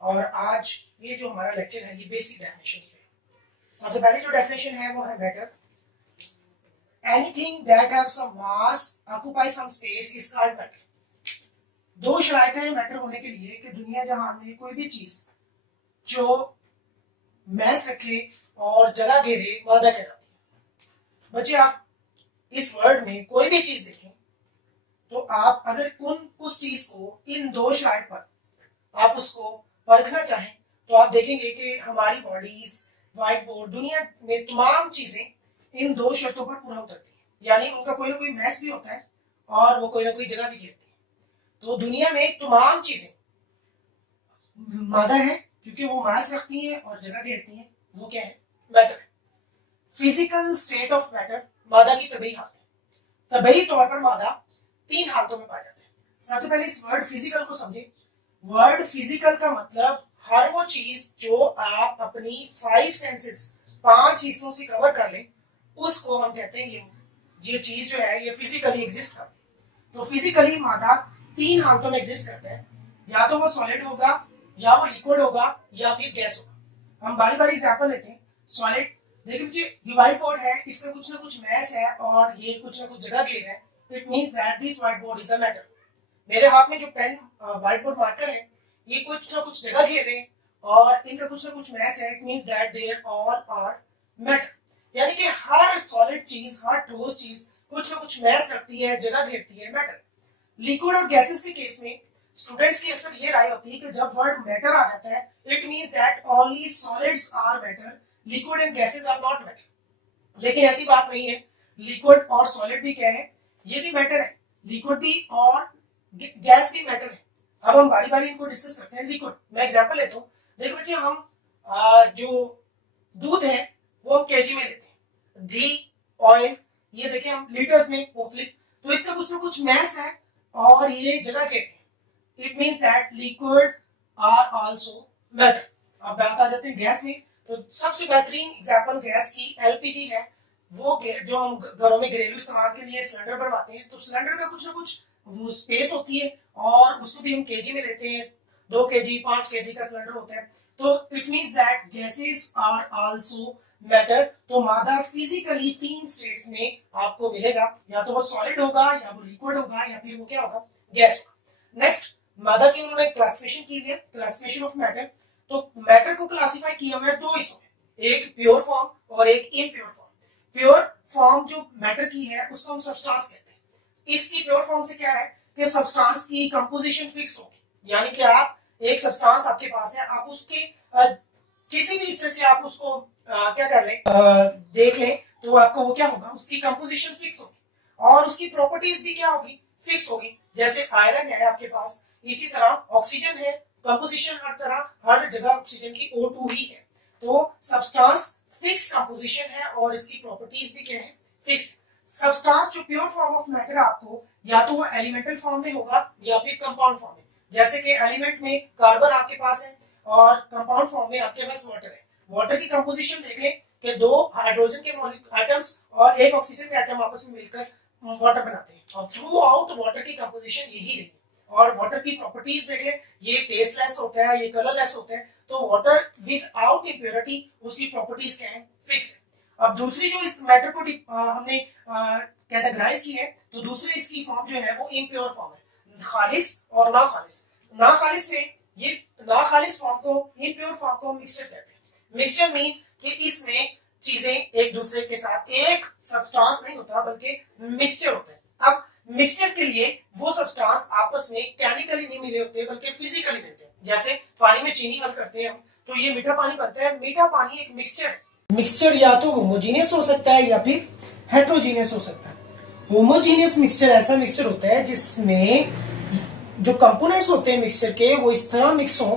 और आज ये जो हमारा लेक्चर है ये बेसिक डेफिनेशंस पे। सबसे पहली जो डेफिनेशन है वो है matter. Anything that have some mass occupy some space is called matter. दो शरायतें हैं मैटर होने के लिए कि दुनिया जहान में कोई भी चीज जो मैस रखे और जगह घेरे मादा कहलाती है। बच्चे आप इस वर्ल्ड में कोई भी चीज देखें तो आप अगर उस चीज को इन दो शराइत पर आप उसको परखना चाहें तो आप देखेंगे कि हमारी बॉडीज, व्हाइट बोर्ड, दुनिया में तमाम चीजें इन दो शर्तों पर पूरा उतरती है, यानी उनका कोई ना कोई मैस भी होता है और वो कोई ना कोई जगह भी घेरती है। तो दुनिया में तमाम चीजें मादा है क्योंकि वो मास रखती है और जगह घेरती है, वो क्या है? Matter. Physical state of matter मादा की तबई हालत है। तबई तौर पर मादा 3 हालतों में पाया जाता है। सबसे पहले इस वर्ड फिजिकल को समझे। वर्ड फिजिकल का मतलब हर वो चीज जो आप अपनी 5 सेंसेस 5 हिस्सों से कवर कर ले, उसको हम कहते हैं ये चीज जो है ये फिजिकली एग्जिस्ट करती है। तो फिजिकली मादा 3 हालतों में एग्जिस्ट करता है, या तो वो सॉलिड होगा, या वो लिक्विड होगा, या फिर गैस होगा। हम बारी बारी एग्जांपल लेते हैं। सॉलिड, देखिए बच्चे ये व्हाइट बोर्ड है, इसमें कुछ ना कुछ मैस है और ये कुछ ना कुछ जगह घेर है। It means that this white board is a matter. मेरे हाथ में जो पेन व्हाइट बोर्ड मार्कर है, ये कुछ ना कुछ जगह घेर रहे हैं और इनका कुछ ना कुछ मैस है। It means that they all are matter. यानी कि हर सॉलिड चीज, हर ठोस चीज कुछ ना कुछ मैस रखती है, जगह घेरती है, मैटर। लिक्विड और गैसेस के केस में स्टूडेंट्स की अक्सर ये राय होती है कि जब वर्ड मैटर आ जाता है, it means that only solids are matter, liquid and gases are not matter. लेकिन ऐसी बात नहीं है। लिक्विड और सॉलिड भी क्या है? ये भी मैटर है। लिक्विड भी और गैस भी मैटर है। अब हम बारी बारी इनको डिस्कस करते हैं। लिक्विड, मैं एग्जांपल लेता हूँ। देखो बच्चे, हम जो दूध है वो हम केजी में लेते हैं, घी, ऑयल, ये देखें हम लीटर्स में मुख्तलिफ। तो इसका कुछ ना कुछ मैस है और ये जगह के, it means that liquid are also matter. अब बात आ जाते हैं गैस में। तो सबसे बेहतरीन एग्जांपल गैस की एलपीजी है। वो जो हम घरों में घरेलू इस्तेमाल के लिए सिलेंडर बनवाते हैं, तो सिलेंडर का कुछ ना कुछ वो स्पेस होती है और उसको भी हम केजी में लेते हैं। 2 केजी 5 केजी का सिलेंडर होता है। तो it means that gases are also matter. तो मादा फिजिकली 3 स्टेट्स में आपको मिलेगा, या तो वो सॉलिड होगा, या वो लिक्विड होगा, या फिर वो क्या होगा? गैस होगा। नेक्स्ट, मादा की उन्होंने क्लासिफिकेशन की है, क्लासिफिकेशन ऑफ मैटर। तो मैटर को क्लासिफाई किया हुआ है 2 हिस्सों में, एक प्योर फॉर्म और एक इम्प्योर फॉर्म। प्योर फॉर्म जो मैटर की है उसको हम सब्सटेंस कहते हैं। इसकी प्योर फॉर्म से क्या है कि सब्सटेंस की कंपोजिशन फिक्स होगी, यानी कि आप एक सब्सटेंस आपके पास है, आप उसके किसी भी हिस्से से आप उसको क्या कर लें, देख लें, तो आपको वो क्या होगा? उसकी कंपोजिशन फिक्स होगी और उसकी प्रॉपर्टीज भी क्या होगी? फिक्स होगी। जैसे आयरन है आपके पास, इसी तरह ऑक्सीजन है, कंपोजिशन हर जगह ऑक्सीजन की O2 ही है। तो सब्सटेंस फिक्स कंपोजिशन है और इसकी प्रॉपर्टीज भी क्या है? फिक्स। सब्सटेंस जो प्योर फॉर्म ऑफ मैटर आपको या तो वो एलिमेंटल फॉर्म में होगा या फिर कंपाउंड फॉर्म में। जैसे कि एलिमेंट में कार्बन आपके पास है और कंपाउंड फॉर्म में आपके पास वाटर है। वाटर की कंपोजिशन देखें कि 2 हाइड्रोजन के एटम्स और 1 ऑक्सीजन के एटम आपस में मिलकर वाटर बनाते हैं और थ्रू आउट वाटर की कंपोजिशन यही रही। और वाटर की प्रॉपर्टीज देखें, ये टेस्टलेस होता है, ये कलरलेस होता है। तो वाटर विदाउट इम्प्योरिटी, उसकी प्रॉपर्टीज क्या है? फिक्स है। अब दूसरी जो इस मैटर को हमने कैटेगराइज की है, तो दूसरी इसकी फॉर्म जो है वो इम्प्योर फॉर्म है, खालिस और ना खालिस। ना खालिस में ये ना खालिस फॉर्म को, इम्प्योर फॉर्म को मिक्सचर कहते हैं। मिक्सचर मीन कि इसमें चीजें एक दूसरे के साथ, एक सब्सटेंस नहीं होता बल्कि मिक्सचर होता है। अब मिक्सचर के लिए वो सब्सटेंस आपस में केमिकली नहीं मिले होते बल्कि फिजिकली मिलते हैं। जैसे पानी में चीनी हल करते हैं हम, तो ये मीठा पानी बनता है। मीठा पानी एक मिक्सचर है। मिक्सचर या तो होमोजीनियस हो सकता है या फिर हेट्रोजीनियस हो सकता है। होमोजीनियस मिक्सचर ऐसा मिक्सचर होता है जिसमें जो कंपोनेंट्स होते हैं मिक्सचर के वो इस तरह मिक्स हो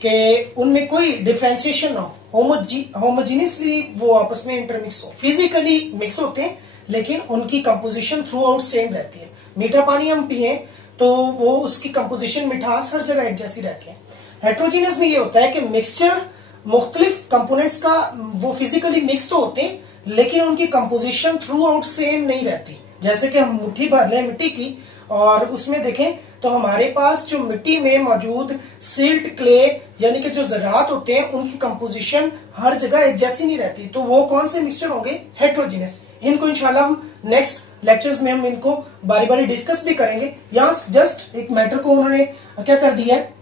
कि उनमें कोई डिफरेंशिएशन ना हो। होमोजीनियसली वो आपस में इंटरमिक्स हो। फिजिकली मिक्स होते हैं लेकिन उनकी कंपोजिशन थ्रू आउट सेम रहती है। मीठा पानी हम पिए तो वो उसकी कंपोजिशन, मिठास हर जगह एक जैसी रहती है। हेट्रोजीनियस में ये होता है कि मिक्सचर मुख्तलिफ कंपोनेंट्स का वो फिजिकली मिक्स तो होते हैं लेकिन उनकी कंपोजिशन थ्रू आउट सेम नहीं रहती। जैसे कि हम मुट्ठी भर लें मिट्टी की और उसमें देखें तो हमारे पास जो मिट्टी में मौजूद सिल्ट, क्ले यानी कि जो ज़रात होते हैं उनकी कंपोजिशन हर जगह एक जैसी नहीं रहती। तो वो कौन से मिक्सचर होंगे? हेट्रोजीनियस। इनको इंशाल्लाह हम नेक्स्ट लेक्चर्स में हम इनको बारी बारी डिस्कस भी करेंगे। यहाँ जस्ट एक मैटर को उन्होंने क्या कर दिया है,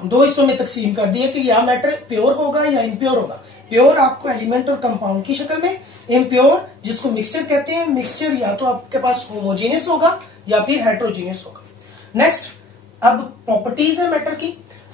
2 हिस्सों में तकसीम कर दिया कि यह मैटर प्योर होगा या इम्प्योर होगा। प्योर आपको एलिमेंट और कंपाउंड की शक्ल में, इम्प्योर जिसको मिक्सचर कहते हैं, मिक्सचर या तो आपके पास होमोजीनियस होगा या फिर हेट्रोजीनियस होगा। नेक्स्ट, अब प्रॉपर्टीज है मैटर की।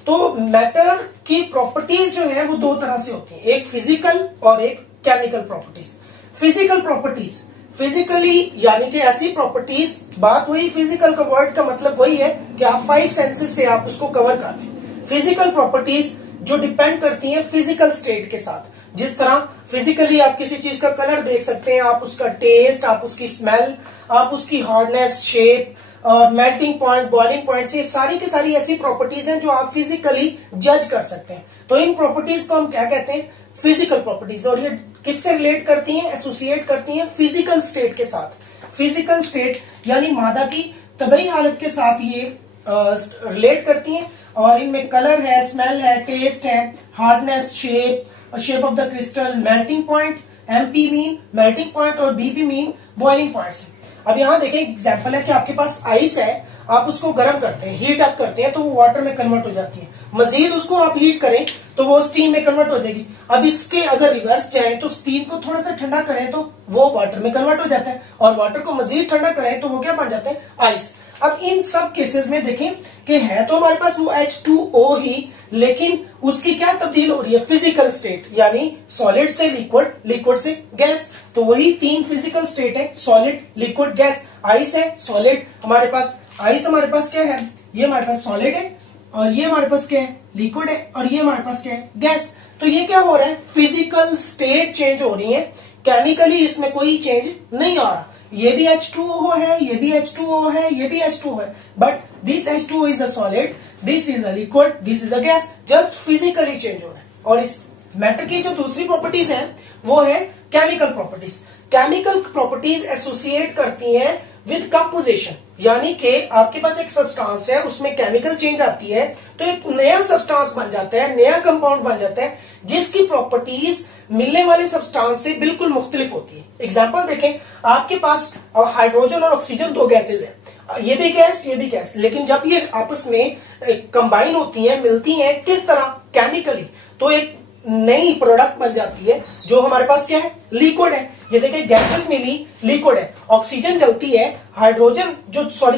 तो मैटर की प्रॉपर्टीज जो है वो 2 तरह से होती है, एक फिजिकल और एक chemical properties. Physical properties, physically यानी कि ऐसी प्रॉपर्टीज, बात वही, फिजिकल का वर्ड का मतलब वही है कि आप 5 सेंसेस से आप उसको कवर करते हैं। फिजिकल प्रॉपर्टीज जो डिपेंड करती हैं फिजिकल स्टेट के साथ, जिस तरह फिजिकली आप किसी चीज का कलर देख सकते हैं, आप उसका टेस्ट, आप उसकी स्मेल, आप उसकी हार्डनेस, शेप और मेल्टिंग पॉइंट, बॉइलिंग पॉइंट, ये सारी की सारी ऐसी प्रॉपर्टीज हैं जो आप फिजिकली जज कर सकते हैं। तो इन प्रॉपर्टीज को हम क्या कहते हैं? Physical properties. और ये किससे रिलेट करती हैं? एसोसिएट करती हैं फिजिकल स्टेट के साथ। फिजिकल स्टेट यानी मादा की तबई हालत के साथ ये रिलेट करती हैं। और इनमें कलर है, स्मेल है, टेस्ट है, hardness, shape of the crystal, melting point, MP mean melting point और बीपी मीन बॉइलिंग पॉइंट्स। अब यहाँ देखें एग्जांपल है कि आपके पास आइस है, आप उसको गर्म करते हैं, हीट अप करते हैं तो वो वाटर में कन्वर्ट हो जाती है। मजीद उसको आप हीट करें तो वो स्टीम में कन्वर्ट हो जाएगी। अब इसके अगर रिवर्स जाए तो स्टीम को थोड़ा सा ठंडा करें तो वो वाटर में कन्वर्ट हो जाता है, और वाटर को मजीद ठंडा करें तो वो क्या बन जाता है? आइस। अब इन सब केसेस में देखें कि है तो हमारे पास वो H2O ही, लेकिन उसकी क्या तब्दील हो रही है? फिजिकल स्टेट, यानी सॉलिड से लिक्विड, लिक्विड से गैस। तो वही 3 फिजिकल स्टेट है, सॉलिड, लिक्विड, गैस। आइस है, सॉलिड, हमारे पास आइस हमारे पास क्या है? ये हमारे पास सॉलिड है, और ये हमारे पास क्या है? लिक्विड है, और ये हमारे पास क्या है? गैस। तो ये क्या हो रहा है? फिजिकल स्टेट चेंज हो रही है, केमिकली इसमें कोई चेंज नहीं आ रहा। ये भी H2O है, ये भी H2O है, ये भी H2O है, but this H2O is a solid, this is a liquid, this is a gas, just physically change हो रहा है। और इस मैटर की जो दूसरी प्रॉपर्टीज हैं वो है chemical properties. Chemical properties associate करती हैं विद कंपोजिशन, यानी कि आपके पास एक सब्सटेंस है, उसमें केमिकल चेंज आती है तो एक नया सब्सटेंस बन जाता है, नया कंपाउंड बन जाता है, जिसकी प्रॉपर्टीज मिलने वाले सब्सटेंस से बिल्कुल मुख्तलिफ होती है। एग्जांपल देखें, आपके पास हाइड्रोजन और ऑक्सीजन 2 गैसेज हैं, ये भी गैस, ये भी गैस, लेकिन जब ये आपस में कंबाइन होती हैं, मिलती हैं, किस तरह? केमिकली, तो एक नई प्रोडक्ट बन जाती है जो हमारे पास क्या है? लिक्विड है। ये देखिए गैसेस मिली, लिक्विड है, ऑक्सीजन जलती है, हाइड्रोजन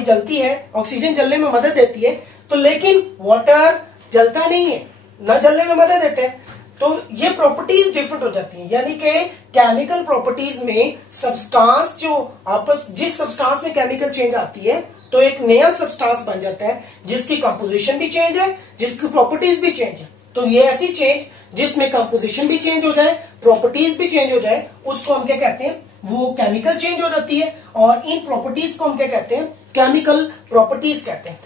जलती है, ऑक्सीजन जलने में मदद देती है, तो लेकिन वाटर जलता नहीं है, न जलने में मदद देते हैं। तो ये प्रॉपर्टीज डिफरेंट हो जाती हैं, यानी कि केमिकल प्रॉपर्टीज में सब्सटेंस जो जिस सब्सटेंस में केमिकल चेंज आती है तो एक नया सब्सटेंस बन जाता है जिसकी कंपोजिशन भी चेंज है, जिसकी प्रॉपर्टीज भी चेंज है। तो ये ऐसी चेंज जिसमें कंपोजिशन भी चेंज हो जाए, प्रॉपर्टीज भी चेंज हो जाए, उसको हम क्या कहते हैं? वो केमिकल चेंज हो जाती है। और इन प्रॉपर्टीज को हम क्या कहते हैं? केमिकल प्रॉपर्टीज कहते हैं।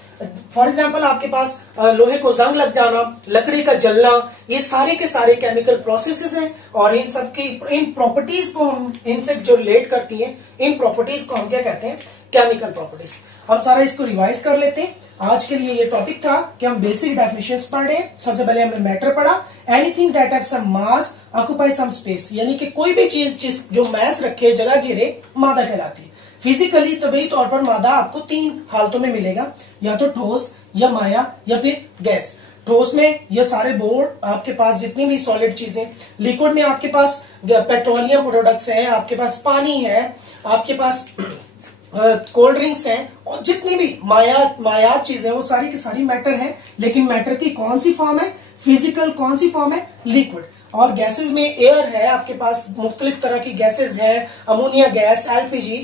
फॉर एग्जाम्पल आपके पास लोहे को जंग लग जाना, लकड़ी का जलना, ये सारे के सारे केमिकल प्रोसेसेस हैं, और इन सब की इन प्रॉपर्टीज को हम, इनसे जो रिलेट करती हैं, इन प्रॉपर्टीज को हम क्या कहते हैं? Chemical properties. हम सारा इसको रिवाइज कर लेते हैं। आज के लिए ये टॉपिक था कि हम बेसिक डेफिनेशंस पढ़ रहे हैं। सबसे पहले हमने मैटर पढ़ा, anything that have some mass occupy some space, यानी कि कोई भी चीज जो मास रखे, जगह घेरे, मादा कहलाती है। फिजिकली तभी तौर पर मादा आपको 3 हालतों में मिलेगा, या तो ठोस, या माया, या फिर गैस। ठोस में ये सारे बोर्ड, आपके पास जितनी भी सॉलिड चीजें, लिक्विड में आपके पास पेट्रोलियम प्रोडक्ट्स हैं, आपके पास पानी है, आपके पास कोल्ड ड्रिंक्स हैं, और जितनी भी मायात चीजें वो सारी की सारी मैटर है। लेकिन मैटर की कौन सी फॉर्म है? फिजिकल। कौन सी फॉर्म है? लिक्विड। और गैसेज में एयर है, आपके पास मुख्तलिफ तरह की गैसेज है, अमोनिया गैस, एलपीजी,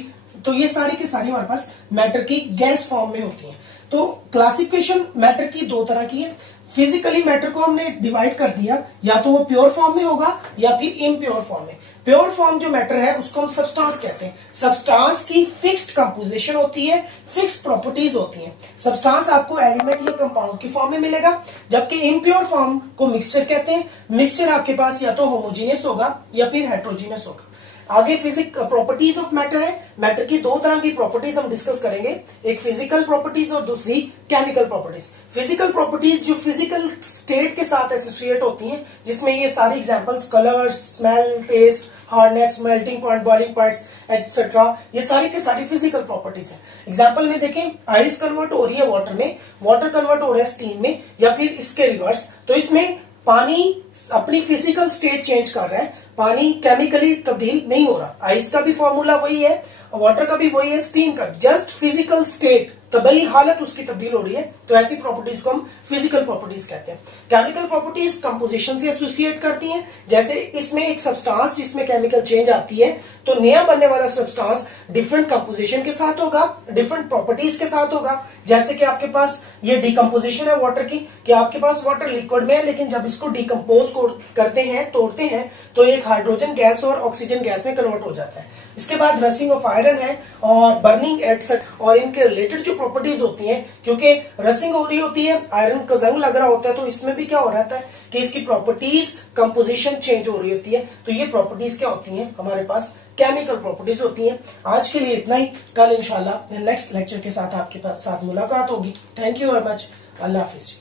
तो ये सारी की सारी हमारे पास मैटर की गैस फॉर्म में होती हैं। तो क्लासिफिकेशन मैटर की 2 तरह की है। फिजिकली मैटर को हमने डिवाइड कर दिया, या तो वो प्योर फॉर्म में होगा या फिर इम्प्योर फॉर्म में। प्योर फॉर्म जो मैटर है उसको हम सब्सटेंस कहते हैं। सब्सटेंस की फिक्स्ड कंपोजिशन होती है, फिक्स्ड प्रॉपर्टीज होती हैं। सब्सटेंस आपको एलिमेंट या कंपाउंड की फॉर्म में मिलेगा, जबकि इम्प्योर फॉर्म को मिक्सचर कहते हैं। मिक्सचर आपके पास या तो होमोजीनियस होगा या फिर हेट्रोजीनियस होगा। आगे प्रॉपर्टीज ऑफ मैटर है। मैटर की 2 तरह की प्रॉपर्टीज हम डिस्कस करेंगे, एक फिजिकल प्रॉपर्टीज और दूसरी केमिकल प्रॉपर्टीज। फिजिकल प्रॉपर्टीज जो फिजिकल स्टेट के साथ एसोसिएट होती हैं, जिसमें ये सारी examples colour, smell, taste, hardness, melting point, boiling points etcetera, ये सारी के सारी फिजिकल प्रॉपर्टीज हैं। एग्जांपल में देखें, आइस कन्वर्ट हो रही है वाटर में, वाटर कन्वर्ट हो रहा है स्टीम में, या फिर इसके रिवर्स। तो इसमें पानी अपनी फिजिकल स्टेट चेंज कर रहा है, पानी केमिकली तब्दील नहीं हो रहा। आइस का भी फॉर्मूला वही है, वाटर का भी वही है, स्टीम का, जस्ट फिजिकल स्टेट तबई हालत उसकी तब्दील हो रही है, तो ऐसी प्रॉपर्टीज को हम फिजिकल प्रॉपर्टीज कहते हैं। केमिकल प्रॉपर्टीज कंपोजिशन से एसोसिएट करती हैं। जैसे इसमें एक सब्सटेंस जिसमें केमिकल चेंज आती है, तो नया बनने वाला सब्सटेंस डिफरेंट कंपोजिशन के साथ होगा, डिफरेंट प्रॉपर्टीज के साथ होगा। जैसे कि आपके पास ये डिकम्पोजिशन है वाटर की, कि आपके पास वाटर लिक्विड में है, लेकिन जब इसको डिकम्पोज करते हैं, तोड़ते हैं, तो एक हाइड्रोजन गैस और ऑक्सीजन गैस में कन्वर्ट हो जाता है। इसके बाद रसिंग ऑफ आयरन है और बर्निंग एटसेट्रा, और इनके रिलेटेड जो प्रॉपर्टीज होती हैं, क्योंकि रसिंग हो रही होती है, आयरन का जंग लग रहा होता है, तो इसमें भी क्या हो रहा है कि इसकी प्रॉपर्टीज कंपोजिशन चेंज हो रही होती है। तो ये प्रॉपर्टीज क्या होती हैं, हमारे पास केमिकल प्रॉपर्टीज होती हैं। आज के लिए इतना ही, कल इंशाल्लाह नेक्स्ट लेक्चर के साथ आपके साथ मुलाकात होगी। थैंक यू वेरी मच, अल्लाह हाफिज।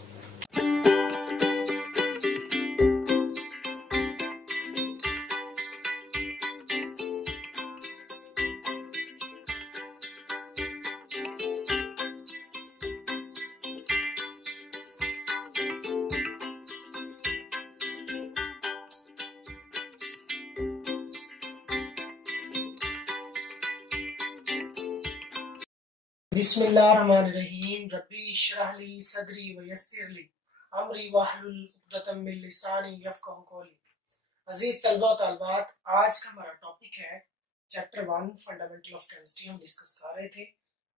बिस्मिल्लाहिर्रहमानिर्रहीम। रब्बी इश्रह ली सदरी वयस्सिर ली अमरी वहलुल उक़दतम मिन लिसानी यफ़क़हू क़ौली। अजीज तलबा और तालिबात, आज का हमारा टॉपिक है चैप्टर 1 फंडामेंटल ऑफ केमिस्ट्री। हम डिस्कस कर रहे थे।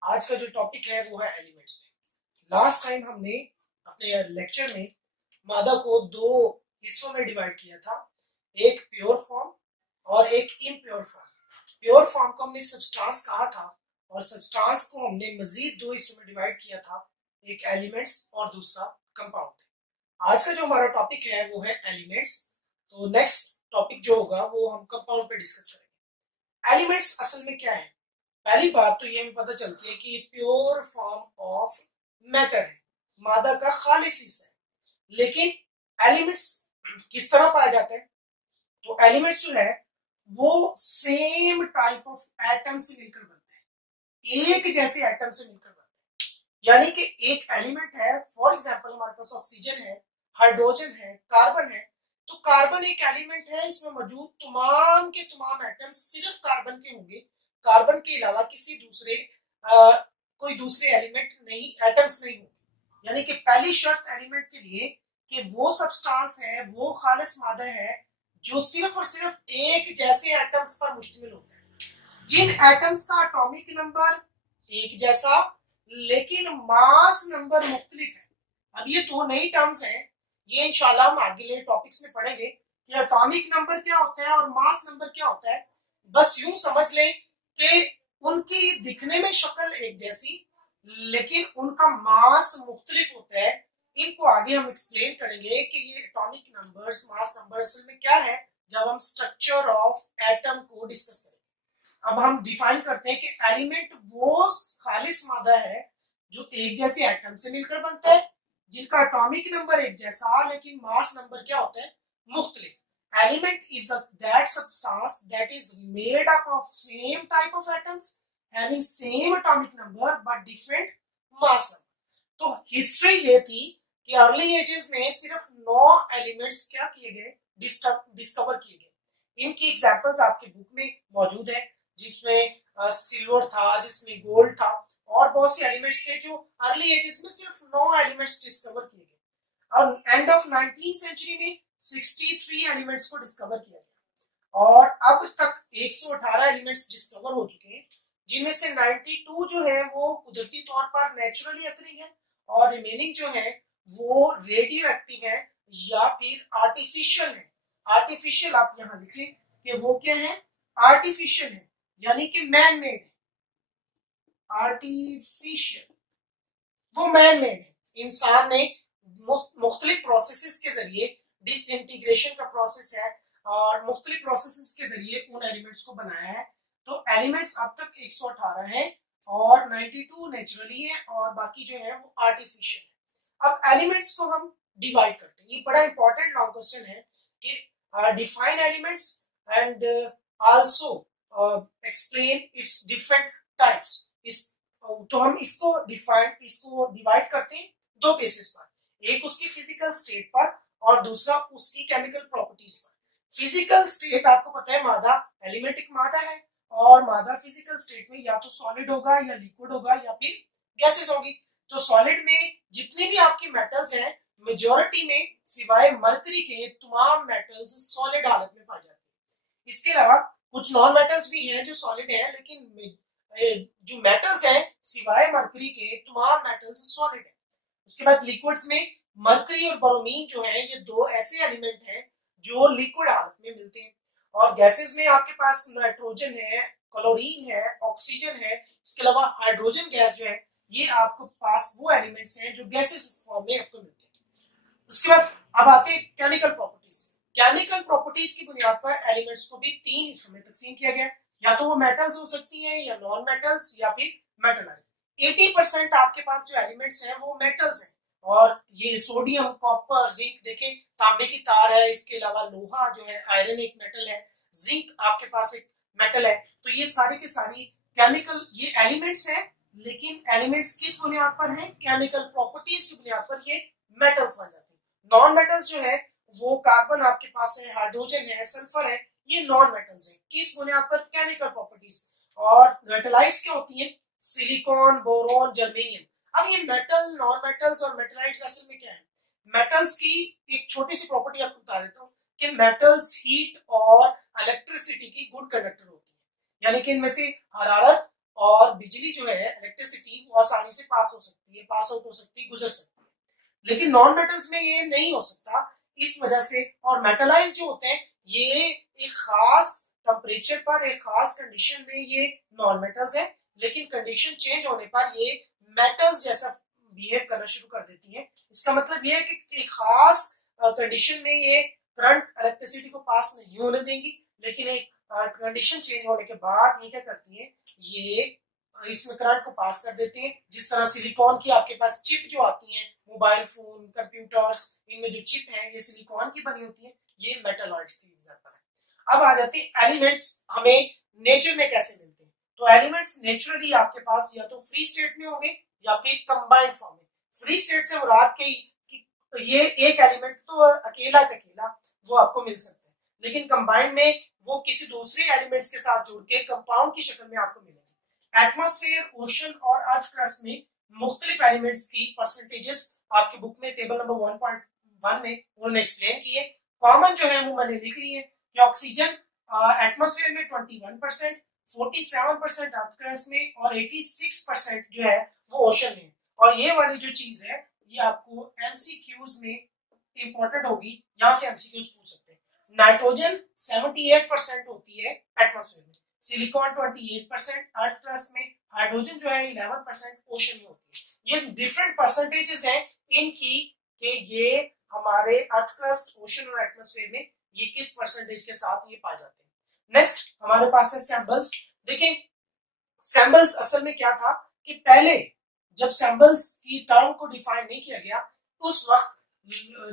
आज का जो टॉपिक है वो है एलिमेंट्स में। लास्ट टाइम हमने अपने लेक्चर में मादा को दो हिस्सों में डिवाइड किया था, एक प्योर फॉर्म और एक इनप्योर फॉर्म। प्योर फॉर्म को हमने सब्सटेंस कहा था और सब्सटेंस को हमने मजीद दो हिस्सों में डिवाइड किया था, एक एलिमेंट्स और दूसरा कंपाउंड। आज का जो हमारा टॉपिक है वो है एलिमेंट्स। तो नेक्स्ट टॉपिक जो होगा वो हम कंपाउंड पे डिस्कस करेंगे। एलिमेंट्स असल में क्या है? पहली बात तो ये हमें पता चलती है कि ये प्योर फॉर्म ऑफ मैटर है, मादा का खालिस हिस्सा है। लेकिन एलिमेंट्स किस तरह पाए जाते हैं? तो एलिमेंट्स जो है वो सेम टाइप ऑफ एटम से मिलकर बनते हैं, एक जैसे एटम से मिलकर बनते हैं। यानी कि एक एलिमेंट है, फॉर एग्जांपल हमारे पास ऑक्सीजन है, हाइड्रोजन है, कार्बन है। तो कार्बन एक एलिमेंट है, इसमें मौजूद तमाम के तमाम एटम सिर्फ कार्बन के होंगे। कार्बन के अलावा किसी दूसरे कोई दूसरे एलिमेंट नहीं, एटम्स नहीं होंगे। यानी कि पहली शर्त एलिमेंट के लिए कि वो सब्सटेंस है, वो खालिस मादा है जो सिर्फ और सिर्फ एक जैसे एटम्स पर मुश्तमिल होता है, जिन एटम्स का एटॉमिक नंबर एक जैसा लेकिन मास नंबर मुख्तलिफ है। अब ये दो नई टर्म्स हैं, ये इंशाल्लाह हम आगे टॉपिक्स में पढ़ेंगे कि एटॉमिक नंबर क्या होता है और मास नंबर क्या होता है। बस यूं समझ लें कि उनकी दिखने में शक्ल एक जैसी लेकिन उनका मास मुख्तलिफ होता है। इनको आगे हम एक्सप्लेन करेंगे कि ये एटॉमिक नंबर्स, मास नंबर असल में क्या है जब हम स्ट्रक्चर ऑफ एटम को डिस्कस करेंगे। अब हम डिफाइन करते हैं कि एलिमेंट वो खालिस मादा है जो एक जैसे एटम से मिलकर बनता है, जिनका एटॉमिक नंबर एक जैसा लेकिन मास नंबर क्या होता है, मुख्तलिफ। Element is that substance that is made up of same type of atoms having same atomic number but different mass number. तो हिस्ट्री ये थी कि अर्ली एजेस में सिर्फ 9 एलिमेंट्स क्या किए गए, डिस्कवर किए गए। इनकी एग्जांपल्स आपके बुक में मौजूद है, जिसमें सिल्वर था, जिसमें गोल्ड था और बहुत से एलिमेंट्स थे जो अर्ली एजेस में सिर्फ 9 एलिमेंट्स डिस्कवर किए गए। और एंड ऑफ 19th सेंचुरी में 63 एलिमेंट्स को डिस्कवर किया गया और अब तक 118 एलिमेंट्स डिस्कवर हो चुके हैं, जिनमें से 92 जो है वो कुदरती तौर पर नेचुरली अकरिंग है और रिमेनिंग जो है वो रेडियो एक्टिव है या फिर आर्टिफिशियल है। आर्टिफिशियल आप यहां लिखें कि वो क्या है, आर्टिफिशियल है, यानी कि मैन मेड है। आर्टिफिशियल वो मैन मेड है, इंसान ने मुख्तलिफ प्रोसेसेस के जरिए, डिसइंटीग्रेशन का प्रोसेस है और मुख्तलिफ प्रोसेसेस के जरिए उन एलिमेंट्स को बनाया है। तो एलिमेंट्स अब तक 118 है और 92 नेचुरली है और बाकी जो है वो आर्टिफिशियल है। अब एलिमेंट्स को हम डिवाइड करते हैं। ये बड़ा इंपॉर्टेंट लॉन्ग क्वेश्चन है कि define elements and also explain it's different types. तो हम इसको डिवाइड करते हैं दो बेसिस पर, एक उसकी फिजिकल स्टेट पर और दूसरा उसकी केमिकल प्रॉपर्टीज पर। फिजिकल स्टेट आपको पता है मादा एलिमेंट एक मादा है और मादा फिजिकल स्टेट में या तो सॉलिड होगा या लिक्विड होगा या फिर गैसेस होंगी। तो सॉलिड में जितने भी आपकी मेटल्स हैं, मेजॉरिटी में सिवाय मरकरी के तमाम मेटल्स सॉलिड हालत में पाए जाते हैं। इसके अलावा कुछ नॉन मेटल्स भी हैं जो सॉलिड हैं, लेकिन जो मेटल्स हैं सिवाय मरकरी के तमाम मेटल्स सॉलिड है। उसके बाद लिक्विड्स में मरकरी और ब्रोमीन जो है, ये दो ऐसे एलिमेंट हैं जो लिक्विड हालत में मिलते हैं। और गैसेस में आपके पास नाइट्रोजन है, क्लोरीन है, ऑक्सीजन है। इसके अलावा हाइड्रोजन गैस जो है, ये आपके पास वो एलिमेंट्स हैं जो गैसेस फॉर्म में आपको मिलते हैं। उसके बाद अब आते हैं केमिकल प्रॉपर्टीज। केमिकल प्रॉपर्टीज की बुनियाद पर एलिमेंट्स को भी तीन हिस्सों में तकसीम किया गया, या तो वो मेटल्स हो सकती हैं या नॉन मेटल्स या फिर मेटलाइट। 80% आपके पास जो एलिमेंट्स हैं वो मेटल्स हैं, और ये सोडियम, कॉपर, जिंक, देखें तांबे की तार है, इसके अलावा लोहा जो है, आयरन एक मेटल है, जिंक आपके पास एक मेटल है। तो ये सारी की सारी केमिकल ये एलिमेंट्स हैं, लेकिन एलिमेंट्स किस बुनियाद पर हैं? केमिकल प्रॉपर्टीज की बुनियाद पर ये मेटल्स बन जाते हैं। नॉन मेटल्स जो है वो कार्बन आपके पास है, हाइड्रोजन है, सल्फर है, ये नॉन मेटल्स हैं। किस बुनियाद पर? Chemical properties. और मेटलाइट्स क्या होती हैं? Silicon, boron, germanium. अब ये मेटल, नॉन मेटल्स और मेटलाइट्स असल में क्या है? मेटल्स की एक छोटी सी प्रॉपर्टी आपको बता देता हूँ कि मेटल्स हीट और इलेक्ट्रिसिटी की गुड कंडक्टर होती है, यानी कि इनमें से हरारत और बिजली जो है, इलेक्ट्रिसिटी, वो आसानी से पास हो सकती है, पास आउट हो सकती है, गुजर सकती है। लेकिन नॉन मेटल्स में ये नहीं हो सकता, इस वजह से। और मेटलाइज जो होते हैं ये एक खास टेम्परेचर पर, एक खास कंडीशन में ये नॉन मेटल्स है, लेकिन कंडीशन चेंज होने पर ये मेटल्स जैसा बिहेव करना शुरू कर देती है। इसका मतलब ये है कि एक खास कंडीशन में ये करंट इलेक्ट्रिसिटी को पास नहीं होने देंगी, लेकिन एक कंडीशन चेंज होने के बाद ये क्या करती है, ये इसमें करंट को पास कर देते हैं। जिस तरह सिलिकॉन की आपके पास चिप जो आती है, मोबाइल फोन, कंप्यूटर्स, इनमें जो चिप है ये सिलिकॉन की बनी होती है, ये मेटलॉइड्स की एग्जांपल है। अब आ जाती है एलिमेंट्स हमें नेचर में कैसे मिलते हैं। तो एलिमेंट्स नेचुरली आपके पास या तो फ्री स्टेट में होंगे या फिर कंबाइंड फॉर्म में। फ्री स्टेट से मुराद के ये एक एलिमेंट तो अकेला अकेला वो आपको मिल सकता है, लेकिन कंबाइंड में वो किसी दूसरे एलिमेंट्स के साथ जुड़ के कंपाउंड की शक्ल में आपको मिलेंगे। एटमॉस्फेयर, ओशन और अर्थ क्रस्ट में मुख्तलिफ एलिमेंट्स की परसेंटेजेस आपकी बुक में टेबल नंबर 1.1 में उन्होंने एक्सप्लेन किए। कॉमन जो है वो मैंने लिख ली है कि ऑक्सीजन एटमॉस्फेयर में 21%, 47% अर्थ क्रस्ट में और 86% जो है वो ओशन में। और ये वाली जो चीज है ये आपको एमसीक्यूज में इंपॉर्टेंट होगी, यहां से एमसीक्यूज पूछ सकते हैं। नाइट्रोजन 78% होती है एटमॉस्फेयर में, सिलिकॉन 28% अर्थ क्रस्ट में, हाइड्रोजन जो है 11% ओशन में होती है। ये डिफरेंट परसेंटेजेस हैं इनकी कि ये हमारे अर्थ क्रस्ट, ओशन और एटमॉस्फेयर में ये किस परसेंटेज के साथ ये पाए जाते हैं। नेक्स्ट हमारे पास है सैंपल्स। देखिए सैंपल्स असल में क्या था कि पहले जब सैंपल्स की टर्म को डिफाइन नहीं किया गया, उस वक्त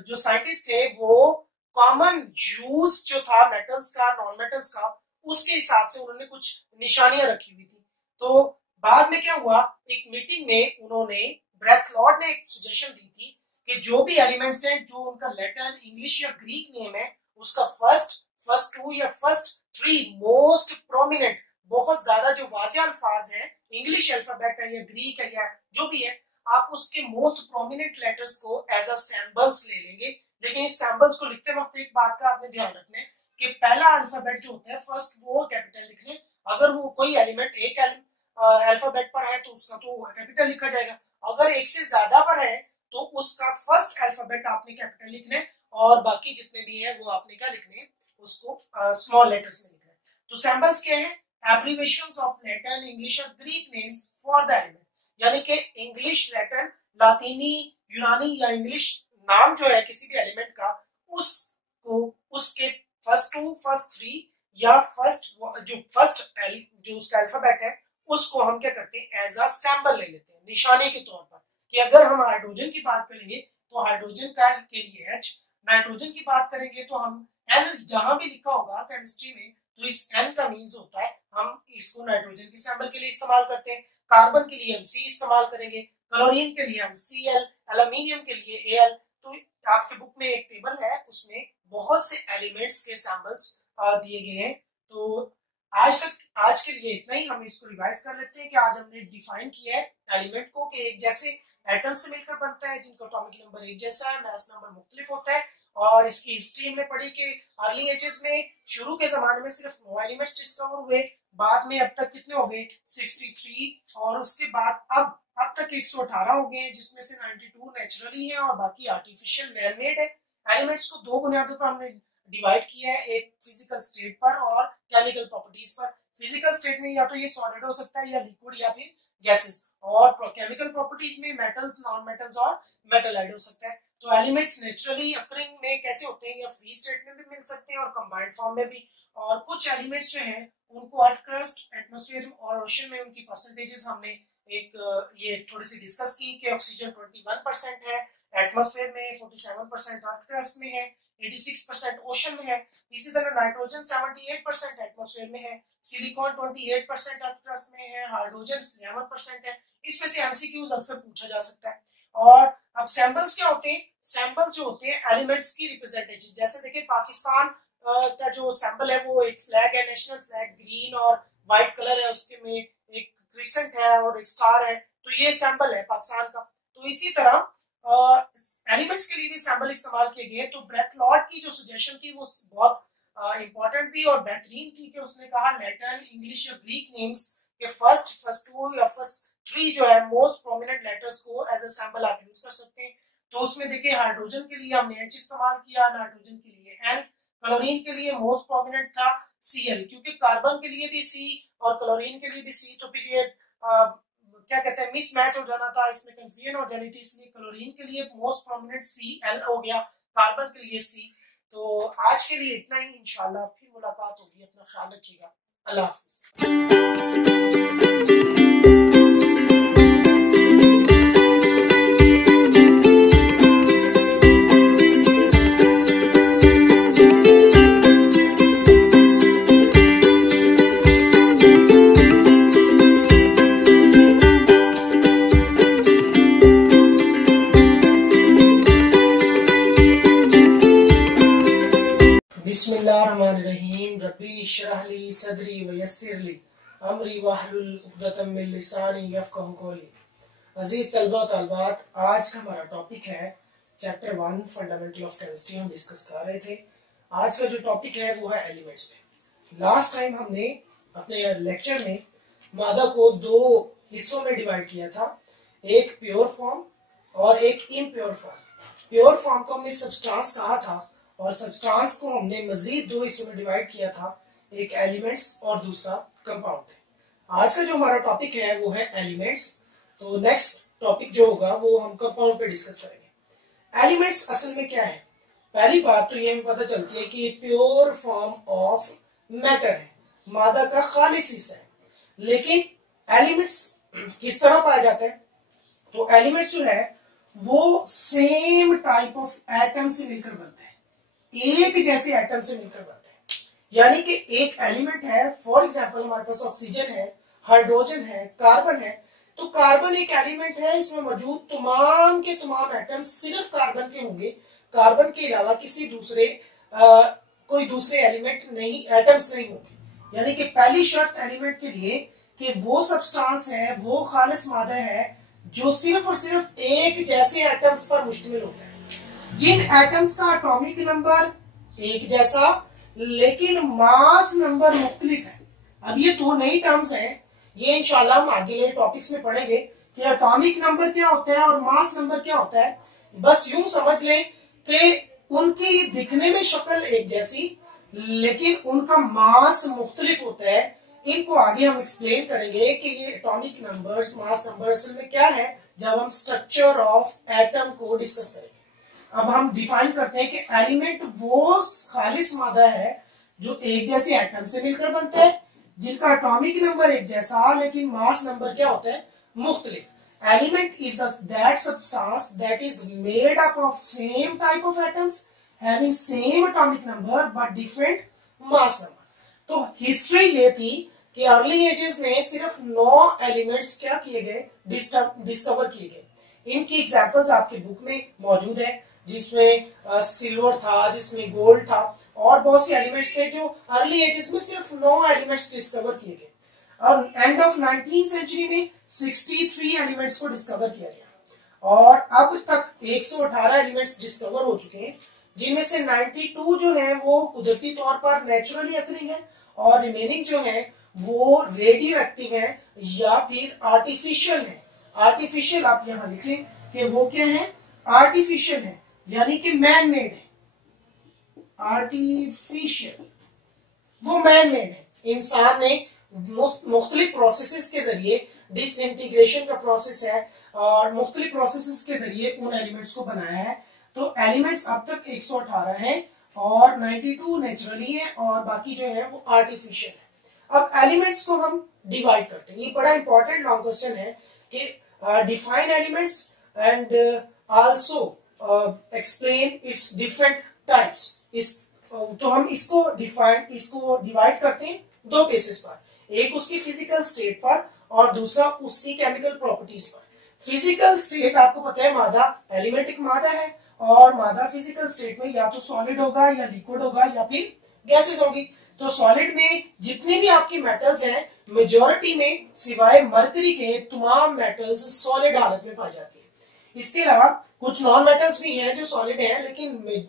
जो साइंटिस्ट थे वो कॉमन यूज जो था मेटल्स का, नॉन मेटल्स का, उसके हिसाब से उन्होंने कुछ निशानियां रखी हुई थी। तो बाद में क्या हुआ, एक मीटिंग में उन्होंने, ब्रेथलॉर्ड ने एक सजेशन दी थी कि जो भी एलिमेंट्स हैं जो उनका लैटिन, इंग्लिश या ग्रीक नेम है, उसका फर्स्ट टू या फर्स्ट थ्री मोस्ट प्रोमिनेंट, बहुत ज्यादा जो वाजिया अल्फाज है, इंग्लिश अल्फाबेट है या ग्रीक है या जो भी है, आप उसके मोस्ट प्रोमिनेंट लेटर्स को एज अ सैंपल्स ले लेंगे। लेकिन इस सैंपल्स को लिखते वक्त एक बात का आपने ध्यान रखना है कि पहला अल्फाबेट जो होता है फर्स्ट वो कैपिटल लिखने। अगर वो कोई एलिमेंट एक अल्फाबेट पर है तो उसका तो कैपिटल लिखा जाएगा, अगर एक से ज्यादा पर है तो उसका फर्स्ट अल्फाबेट आपने कैपिटल लिखने और बाकी जितने भी हैं वो आपने क्या लिखने, उसको स्मॉल लेटर्स में लिखना है। तो सैंपल्स क्या है? एब्रीविएशंस ऑफ लैटिन, इंग्लिश और Greek names for the element, यानी कि इंग्लिश, लैटिन, लातीनी, यूनानी या इंग्लिश नाम जो है किसी भी एलिमेंट का, उसको उसके फर्स्ट टू, फर्स्ट थ्री या जो उसका अल्फाबेट है उसको हम क्या करते हैं, एज अ सैंपल ले लेते हैं, निशाने के तौर पर। कि अगर हम हाइड्रोजन की बात करेंगे तो हाइड्रोजन का के लिए H, नाइट्रोजन की बात करेंगे तो हम N, जहां भी लिखा होगा केमिस्ट्री में तो इस N का मीन्स होता है, हम इसको नाइट्रोजन के सैंपल के लिए इस्तेमाल करते हैं। कार्बन के लिए हम C इस्तेमाल करेंगे, क्लोरीन के लिए हम Cl, एल्यूमिनियम के लिए Al। तो आपके बुक में एक टेबल है, उसमें बहुत से एलिमेंट्स के सैंपल्स दिए गए हैं। तो आज के लिए इतना ही। हम इसको रिवाइज कर लेते हैं कि आज हमने डिफाइन किया है एलिमेंट को कि एक जैसे एटम से मिलकर बनता है जिनका एटॉमिक नंबर एक जैसा है, मास नंबर मुख्तलिफ होता है। और इसकी हिस्ट्री हमने पढ़ी कि अर्ली एजेस में, शुरू के जमाने में सिर्फ 9 एलिमेंट्स डिस्कवर हुए, बाद में अब तक कितने हो गए 63, और उसके बाद अब तक 118 हो गए हैं, जिसमें से 92 नेचुरली है और बाकी आर्टिफिशियल मैन मेड है। एलिमेंट्स को दो बुनियादों पर हमने डिवाइड किया है, एक फिजिकल स्टेट पर और केमिकल प्रॉपर्टीज पर। फिजिकल स्टेट में या तो ये सॉलिड हो सकता है या लिक्विड या फिर गैसेस, और केमिकल प्रॉपर्टीज में मेटल्स, नॉन मेटल्स और मेटलाइड हो सकता है। तो एलिमेंट्स नेचुरली अकरिंग में कैसे होते हैं, या फ्री स्टेट में भी मिल सकते हैं और कंबाइंड फॉर्म में भी। और कुछ एलिमेंट्स जो हैं उनको अर्थ क्रस्ट, एटमॉस्फेयर और ओशन में उनकी परसेंटेजेस हमने ये थोड़ी सी डिस्कस की कि ऑक्सीजन 21% है एटमॉस्फेयर में, 47% अर्थ क्रस्ट में है, 86% ओशन में है। इसी तरह नाइट्रोजन 78% एटमॉस्फेयर में है, सिलिकॉन 28% अर्थ क्रस्ट में है, हाइड्रोजन 11% है। इसमें से एमसीक्यूज अक्सर पूछा जा सकता है। और अब सैंपल्स क्या होते हैं? सैंपल्स जो होते हैं एलिमेंट्स की रिप्रेजेंटेशन। जैसे देखिए पाकिस्तान का जो सैंपल है वो एक फ्लैग है, नेशनल फ्लैग, ग्रीन और व्हाइट कलर है, उसके में एक क्रिसेंट है और एक स्टार है, तो ये सैंपल है पाकिस्तान का। तो इसी तरह एलिमेंट्स के लिए भी सैंपल इस्तेमाल किए गए। तो ब्रेथ लॉर्ड की जो सजेशन थी वो बहुत इंपॉर्टेंट भी और बेहतरीन थी कि उसने कहा लैटिन, इंग्लिश या ग्रीक नेम्स के फर्स्ट 2 या फर्स्ट 3 जो है मोस्ट प्रोमिनेंट लेटर्स को एज अ सैंपल आप यूज कर सकते हैं। तो उसमें देखिए हाइड्रोजन के लिए हमने H इस्तेमाल किया, नाइट्रोजन के लिए N, क्लोरीन के लिए मोस्ट प्रोमिनेंट था Cl, क्योंकि कार्बन के लिए भी C और क्लोरीन के लिए भी C, तो फिर ये क्या कहते हैं मिसमैच हो जाना था, इसमें कंफ्यूजन हो जानी थी, इसलिए क्लोरीन के लिए मोस्ट प्रोमिनेंट Cl हो गया, कार्बन के लिए C। तो आज के लिए इतना ही, इंशाल्लाह फिर मुलाकात होगी। अपना ख्याल रखिएगा, अल्लाह हाफिज। बिस्मिल्लाहिर्रहमानिर्रहीम। रब्बी इश्रह ली सदरी वयस्सिर ली अमरी वहलुल उक़दतम मिन लिसानी यफ़क़हू क़ौली। अजीज तलबा और तलबात, आज का हमारा टॉपिक है चैप्टर 1 फंडामेंटल ऑफ केमिस्ट्री। हम डिस्कस कर रहे थे। आज का जो टॉपिक है वो है एलिमेंट्स पे। लास्ट टाइम हमने अपने लेक्चर में मादा को दो हिस्सों में डिवाइड किया था, एक प्योर फॉर्म और एक इनप्योर फॉर्म। प्योर फॉर्म को हमने सब्सटेंस कहा था और सब्सटेंस को हमने मजीद दो हिस्सों में डिवाइड किया था, एक एलिमेंट्स और दूसरा कंपाउंड है। आज का जो हमारा टॉपिक है वो है एलिमेंट्स। तो नेक्स्ट टॉपिक जो होगा वो हम कंपाउंड पे डिस्कस करेंगे। एलिमेंट्स असल में क्या है? पहली बात तो ये हमें पता चलती है कि प्योर फॉर्म ऑफ मैटर है, मादा का खालिस हिस्सा है। लेकिन एलिमेंट्स किस तरह पाया जाता है? तो एलिमेंट्स जो है वो सेम टाइप ऑफ एटम से मिलकर बनता है, एक जैसे एटम से मिलकर बनते हैं। यानी कि एक एलिमेंट है, फॉर एग्जांपल हमारे पास ऑक्सीजन है, हाइड्रोजन है, कार्बन है। तो कार्बन एक एलिमेंट है, इसमें मौजूद तमाम के तमाम एटम सिर्फ कार्बन के होंगे, कार्बन के अलावा किसी दूसरे कोई दूसरे एलिमेंट नहीं, एटम्स नहीं होंगे। यानी कि पहली शर्त एलिमेंट के लिए कि वो सब्सटेंस है, वो खालिस मादा है जो सिर्फ और सिर्फ एक जैसे एटम्स पर मुश्तमिल होता है। जिन एटम्स का एटॉमिक नंबर एक जैसा लेकिन मास नंबर मुख्तलिफ है। अब ये दो नई टर्म्स हैं, ये इंशाल्लाह हम आगे के टॉपिक्स में पढ़ेंगे कि एटॉमिक नंबर क्या होता है और मास नंबर क्या होता है। बस यूं समझ लें कि उनकी दिखने में शक्ल एक जैसी लेकिन उनका मास मुख्तलिफ होता है। इनको आगे हम एक्सप्लेन करेंगे कि ये एटॉमिक नंबर्स, मास नंबर असल में क्या है जब हम स्ट्रक्चर ऑफ एटम को डिस्कस करेंगे। अब हम डिफाइन करते हैं कि एलिमेंट वो खालिस मादा है जो एक जैसे एटम से मिलकर बनता है, जिनका एटॉमिक नंबर एक जैसा लेकिन मास नंबर क्या होता है मुख्तलिफ। Element is that substance that is made up of same type of atoms having same atomic number but different mass number. तो हिस्ट्री ये थी कि अर्ली एजेस में सिर्फ 9 एलिमेंट्स क्या किए गए, डिस्कवर किए गए। इनकी एग्जांपल्स आपके बुक में मौजूद है। जिसमें सिल्वर था, जिसमें गोल्ड था, और बहुत से एलिमेंट्स थे जो अर्ली एजेस में सिर्फ 9 एलिमेंट्स डिस्कवर किए गए। और एंड ऑफ 19th सेंचुरी में 63 एलिमेंट्स को डिस्कवर किया गया और अब तक 118 एलिमेंट्स डिस्कवर हो चुके हैं, जिनमें से 92 जो है वो कुदरती तौर पर नेचुरली अकरिंग है और रिमेनिंग जो है वो रेडियो एक्टिव है या फिर आर्टिफिशियल है। आर्टिफिशियल आप यहां लिखें कि वो क्या है, आर्टिफिशियल है यानी कि मैन मेड है। आर्टिफिशियल वो मैन मेड है, इंसान ने मुख्तलिफ प्रोसेसेस के जरिए, डिसइंटीग्रेशन का प्रोसेस है और मुख्तलिफ प्रोसेसेस के जरिए उन एलिमेंट्स को बनाया है। तो एलिमेंट्स अब तक 118 है और 92 नेचुरली है और बाकी जो है वो आर्टिफिशियल है। अब एलिमेंट्स को हम डिवाइड करते हैं, ये बड़ा इंपॉर्टेंट लॉन्ग क्वेश्चन है कि define elements and also explain it's different types. तो हम इसको डिवाइड करते हैं दो बेसिस पर, एक उसकी फिजिकल स्टेट पर और दूसरा उसकी केमिकल प्रॉपर्टीज पर। फिजिकल स्टेट आपको पता है मादा, एलिमेंट एक मादा है और मादा फिजिकल स्टेट में या तो सॉलिड होगा या लिक्विड होगा या फिर गैसेस होगी। तो सॉलिड में जितने भी आपकी मेटल्स हैं, मेजॉरिटी में सिवाय मरकरी के तमाम मेटल्स सॉलिड हालत में पाई जाती है। इसके अलावा कुछ नॉन मेटल्स भी हैं जो सॉलिड हैं, लेकिन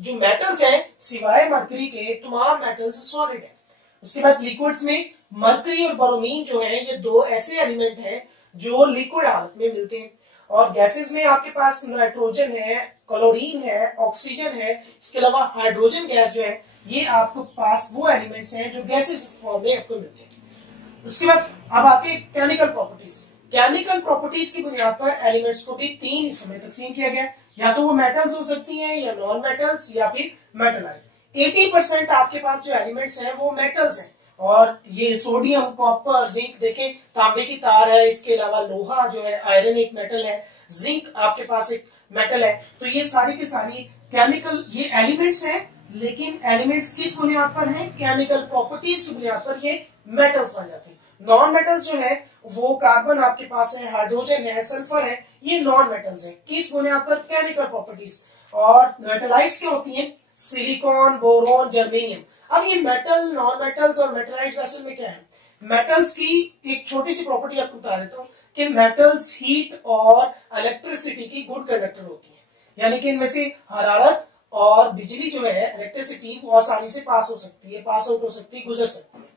जो मेटल्स हैं सिवाय मरकरी के तमाम मेटल्स सॉलिड हैं। उसके बाद लिक्विड्स में मरकरी और ब्रोमीन जो है ये दो ऐसे एलिमेंट हैं जो लिक्विड हालत में मिलते हैं। और गैसेस में आपके पास नाइट्रोजन है, क्लोरीन है, ऑक्सीजन है, इसके अलावा हाइड्रोजन गैस जो है ये आपके पास वो एलिमेंट्स हैं जो गैसेस फॉर्म में आपको मिलते हैं। उसके बाद अब आते हैं केमिकल प्रॉपर्टीज। केमिकल प्रॉपर्टीज की बुनियाद पर एलिमेंट्स को भी 3 हिस्सों में तकसीम किया गया, या तो वो मेटल्स हो सकती हैं या नॉन मेटल्स या फिर मेटलाइट। 80% आपके पास जो एलिमेंट्स हैं वो मेटल्स हैं और ये सोडियम, कॉपर, जिंक, देखें तांबे की तार है, इसके अलावा लोहा जो है, आयरन एक मेटल है, जिंक आपके पास एक मेटल है। तो ये सारी की सारी केमिकल ये एलिमेंट्स हैं, लेकिन एलिमेंट्स किस बुनियाद पर हैं, केमिकल प्रॉपर्टीज की बुनियाद पर ये मेटल्स बन जाते हैं। नॉन मेटल्स जो है वो कार्बन आपके पास है, हाइड्रोजन है, सल्फर है, ये नॉन मेटल्स है। किस बुनियाद पर, केमिकल प्रॉपर्टीज। और मेटलाइट्स क्या होती हैं, सिलिकॉन, बोरोन, जर्मेनियम। अब ये मेटल, नॉन मेटल्स और मेटलाइट्स असल में क्या है, मेटल्स की एक छोटी सी प्रॉपर्टी आपको बता देता हूं कि मेटल्स हीट और इलेक्ट्रिसिटी की गुड कंडक्टर होती है, यानी कि इनमें से हरारत और बिजली जो है, इलेक्ट्रिसिटी, वो आसानी से पास हो सकती है, पास आउट हो सकती है, गुजर सकती है।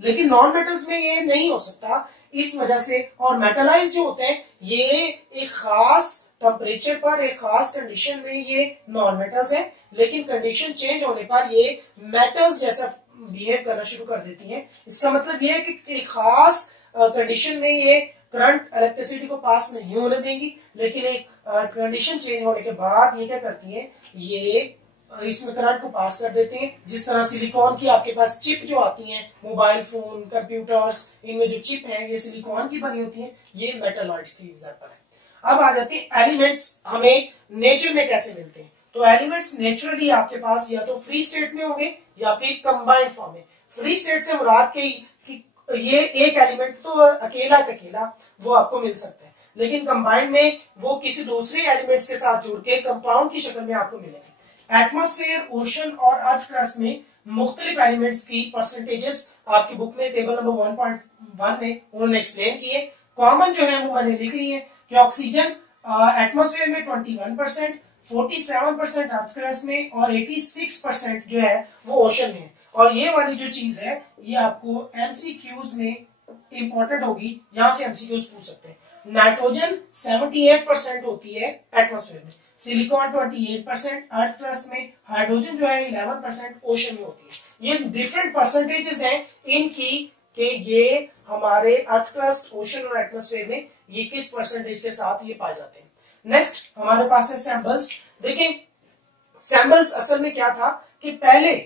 लेकिन नॉन मेटल्स में ये नहीं हो सकता, इस वजह से। और मेटलाइज जो होते हैं ये एक खास टेम्परेचर पर, एक खास कंडीशन में ये नॉन मेटल्स हैं, लेकिन कंडीशन चेंज होने पर ये मेटल्स जैसा बिहेव करना शुरू कर देती हैं। इसका मतलब ये है कि एक खास कंडीशन में ये करंट इलेक्ट्रिसिटी को पास नहीं होने देंगी, लेकिन एक कंडीशन चेंज होने के बाद ये क्या करती हैं, ये इसमें करंट को पास कर देते हैं। जिस तरह सिलिकॉन की आपके पास चिप जो आती हैं, मोबाइल फोन, कंप्यूटर्स, इनमें जो चिप है ये सिलिकॉन की बनी होती है, ये मेटलॉइड्स की एग्जांपल है। अब आ जाते हैं एलिमेंट्स हमें नेचर में कैसे मिलते हैं। तो एलिमेंट्स नेचुरली आपके पास या तो फ्री स्टेट में होंगे या फिर कंबाइंड फॉर्म में। फ्री स्टेट से मुराद के ये एक एलिमेंट तो अकेला वो आपको मिल सकता है, लेकिन कंबाइंड में वो किसी दूसरे एलिमेंट्स के साथ जुड़ के कंपाउंड की शक्ल में आपको मिलेंगे। एटमॉस्फेयर, ओशन और अर्थ क्रस्ट में मुख्तलिफ एलिमेंट्स की परसेंटेजेस आपकी बुक में टेबल नंबर 1.1 में उन्होंने एक्सप्लेन किए। कॉमन जो है वो मैंने लिख रही है कि ऑक्सीजन एटमॉस्फेयर में 21%, 47% अर्थ क्रस्ट में और 86% जो है वो ओशन में है। और ये वाली जो चीज है ये आपको एमसीक्यूज में इंपॉर्टेंट होगी, यहां से एमसीक्यूज पूछ सकते हैं। नाइट्रोजन 78% होती है एटमॉस्फेयर में, सिलिकॉन 28%, अर्थ क्रस्ट में हाइड्रोजन जो है 11% ओशन में होती है। ये डिफरेंट परसेंटेजेस हैं इनकी कि ये हमारे अर्थ क्रस्ट, ओशन और एटमॉस्फेयर में ये किस परसेंटेज के साथ ये पाए जाते हैं। नेक्स्ट हमारे पास है सैंपल्स। देखिए सैंपल्स असल में क्या था कि पहले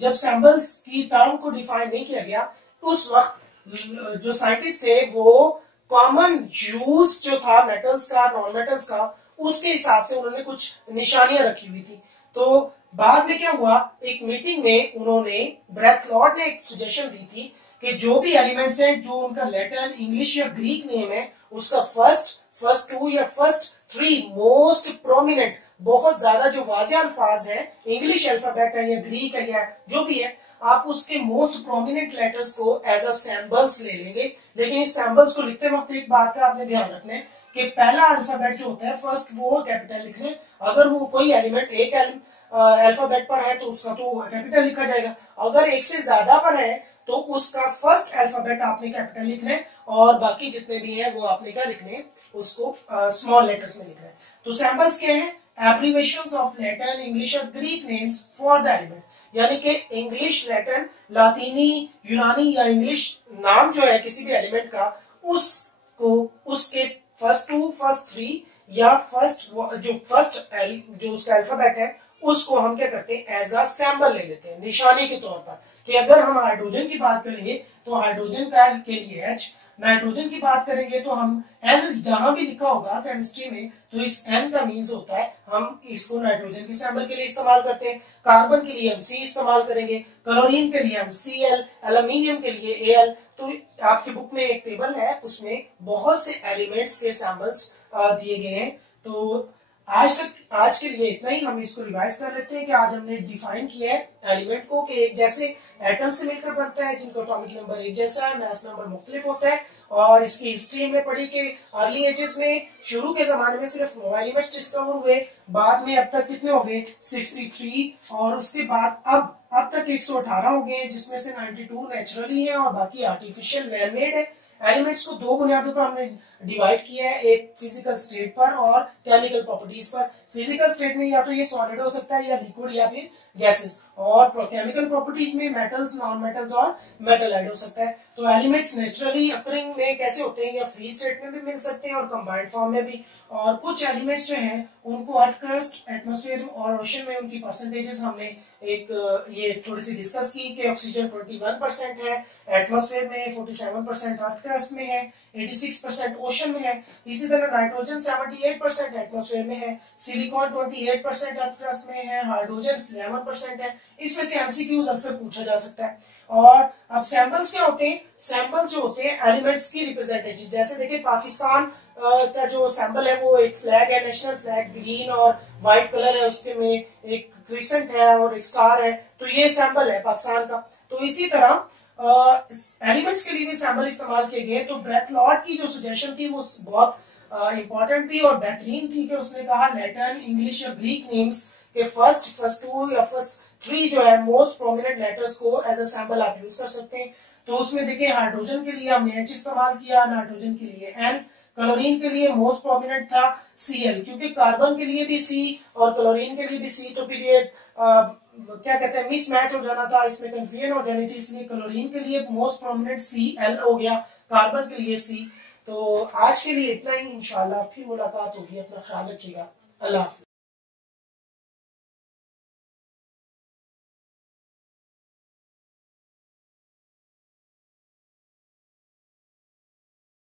जब सैंपल्स की टर्म को डिफाइन नहीं किया गया, उस वक्त जो साइंटिस्ट थे वो कॉमन यूज जो था मेटल्स का, नॉन मेटल्स का, उसके हिसाब से उन्होंने कुछ निशानियां रखी हुई थी। तो बाद में क्या हुआ, एक मीटिंग में उन्होंने, ब्रैथलॉर्ड ने एक सजेशन दी थी कि जो भी एलिमेंट्स हैं जो उनका लैटिन, इंग्लिश या ग्रीक नेम है, उसका फर्स्ट 2 या फर्स्ट 3 मोस्ट प्रोमिनेंट बहुत ज्यादा जो वाज़ेह अल्फाज है, इंग्लिश अल्फाबेट है या ग्रीक है या जो भी है, आप उसके मोस्ट प्रोमिनेंट लेटर्स को एज अ सैम्बल्स ले लेंगे। लेकिन इस सैम्बल्स को लिखते वक्त एक बात का आपने ध्यान रखना है कि पहला अल्फाबेट जो होता है फर्स्ट वो कैपिटल लिखना है। अगर वो कोई एलिमेंट एक अल्फाबेट पर है तो उसका तो कैपिटल लिखा जाएगा, अगर एक से ज्यादा पर है तो उसका फर्स्ट अल्फाबेट आपने कैपिटल लिखना है और बाकी जितने भी हैं वो आपने क्या लिखने, उसको स्मॉल लेटर्स में लिखना है। तो सैम्बल्स क्या है? एब्रीवेशंस ऑफ लैटिन, इंग्लिश और Greek names for the element, यानी कि इंग्लिश, लैटिन, लातीनी, यूनानी या इंग्लिश नाम जो है किसी भी एलिमेंट का, उसको उसके फर्स्ट टू, फर्स्ट थ्री या फर्स्ट जो उसका अल्फाबेट है उसको हम क्या करते हैं, एज अ सैम्बल ले लेते हैं, निशानी के तौर पर। कि अगर हम हाइड्रोजन की बात करेंगे तो हाइड्रोजन का के लिए H, नाइट्रोजन की बात करेंगे तो हम N, जहां भी लिखा होगा केमिस्ट्री में तो इस N का मीन्स होता है हम इसको नाइट्रोजन के सैंपल के लिए इस्तेमाल करते हैं। कार्बन के लिए हम C इस्तेमाल करेंगे, क्लोरीन के लिए हम Cl, एल्यूमिनियम के लिए Al। तो आपकी बुक में एक टेबल है, उसमें बहुत से एलिमेंट्स के सैंपल्स दिए गए हैं। तो आज के लिए इतना ही, हम इसको रिवाइज कर लेते हैं कि आज हमने डिफाइन किया है एलिमेंट को कि एक जैसे एटम से मिलकर बनता है जिनका एटॉमिक नंबर एक जैसा है, मास नंबर मुख्तलिफ होता है। और इसकी हिस्ट्री हमने पढ़ी कि अर्ली एजेस में, शुरू के जमाने में सिर्फ 9 एलिमेंट्स डिस्कवर हुए, बाद में अब तक कितने हो गए 63, और उसके बाद अब तक 118 हो गए, जिसमें से 92 नेचुरली है और बाकी आर्टिफिशियल मैन मेड है। एलिमेंट्स को दो बुनियादों पर हमने डिवाइड किया है, एक फिजिकल स्टेट पर और केमिकल प्रॉपर्टीज पर। फिजिकल स्टेट में या तो ये सॉलिड हो सकता है या लिक्विड या फिर गैसेस, और केमिकल प्रॉपर्टीज में मेटल्स, नॉन मेटल्स और मेटल ऐड हो सकता है। तो एलिमेंट्स नेचुरली अकरिंग में कैसे होते हैं, या फ्री स्टेट में भी मिल सकते हैं और कंबाइंड फॉर्म में भी। और कुछ एलिमेंट्स जो हैं उनको अर्थ क्रस्ट, एटमॉस्फेयर और ओशन में उनकी परसेंटेजेस हमने एक ये थोड़ी सी डिस्कस की कि ऑक्सीजन 21% है एटमॉस्फेयर में, 47% अर्थ क्रस्ट में है, 86% ओशन में है। इसी तरह नाइट्रोजन 78% एटमॉस्फेयर में है, सिलिकॉन 28% अर्थ क्रस्ट में है, हाइड्रोजन 11% है। इसमें से एमसीक्यूज अक्सर पूछा जा सकता है। और अब सैंपल्स क्या होते हैं? सैंपल्स जो होते हैं एलिमेंट्स की रिप्रेजेंटेशन। जैसे देखिए पाकिस्तान का जो सैंपल है वो एक फ्लैग है, नेशनल फ्लैग, ग्रीन और व्हाइट कलर है, उसके में एक क्रिसेंट है और एक स्टार है, तो ये सैंपल है पाकिस्तान का। तो इसी तरह एलिमेंट्स के लिए भी सैंपल इस्तेमाल किए गए। तो ब्रेथ लॉर्ड की जो सजेशन थी वो बहुत इंपॉर्टेंट थी और बेहतरीन थी कि उसने कहा लैटिन, इंग्लिश या ग्रीक नेम्स के फर्स्ट टू या फर्स्ट थ्री जो है मोस्ट प्रोमिनेंट लेटर्स को एज अ सैंपल आप यूज कर सकते हैं। तो उसमें देखिए हाइड्रोजन के लिए हमने H इस्तेमाल किया, नाइट्रोजन के लिए N, क्लोरीन के लिए मोस्ट प्रोमिनेंट था Cl, क्योंकि कार्बन के लिए भी C और क्लोरीन के लिए भी C, तो फिर ये क्या कहते हैं मिसमैच हो जाना था, इसमें कंफ्यूजन हो जानी थी, इसलिए क्लोरीन के लिए मोस्ट प्रोमिनेंट Cl हो गया, कार्बन के लिए C। तो आज के लिए इतना ही, इंशाल्लाह फिर मुलाकात होगी, अपना ख्याल रखिएगा, अल्लाह हाफिज।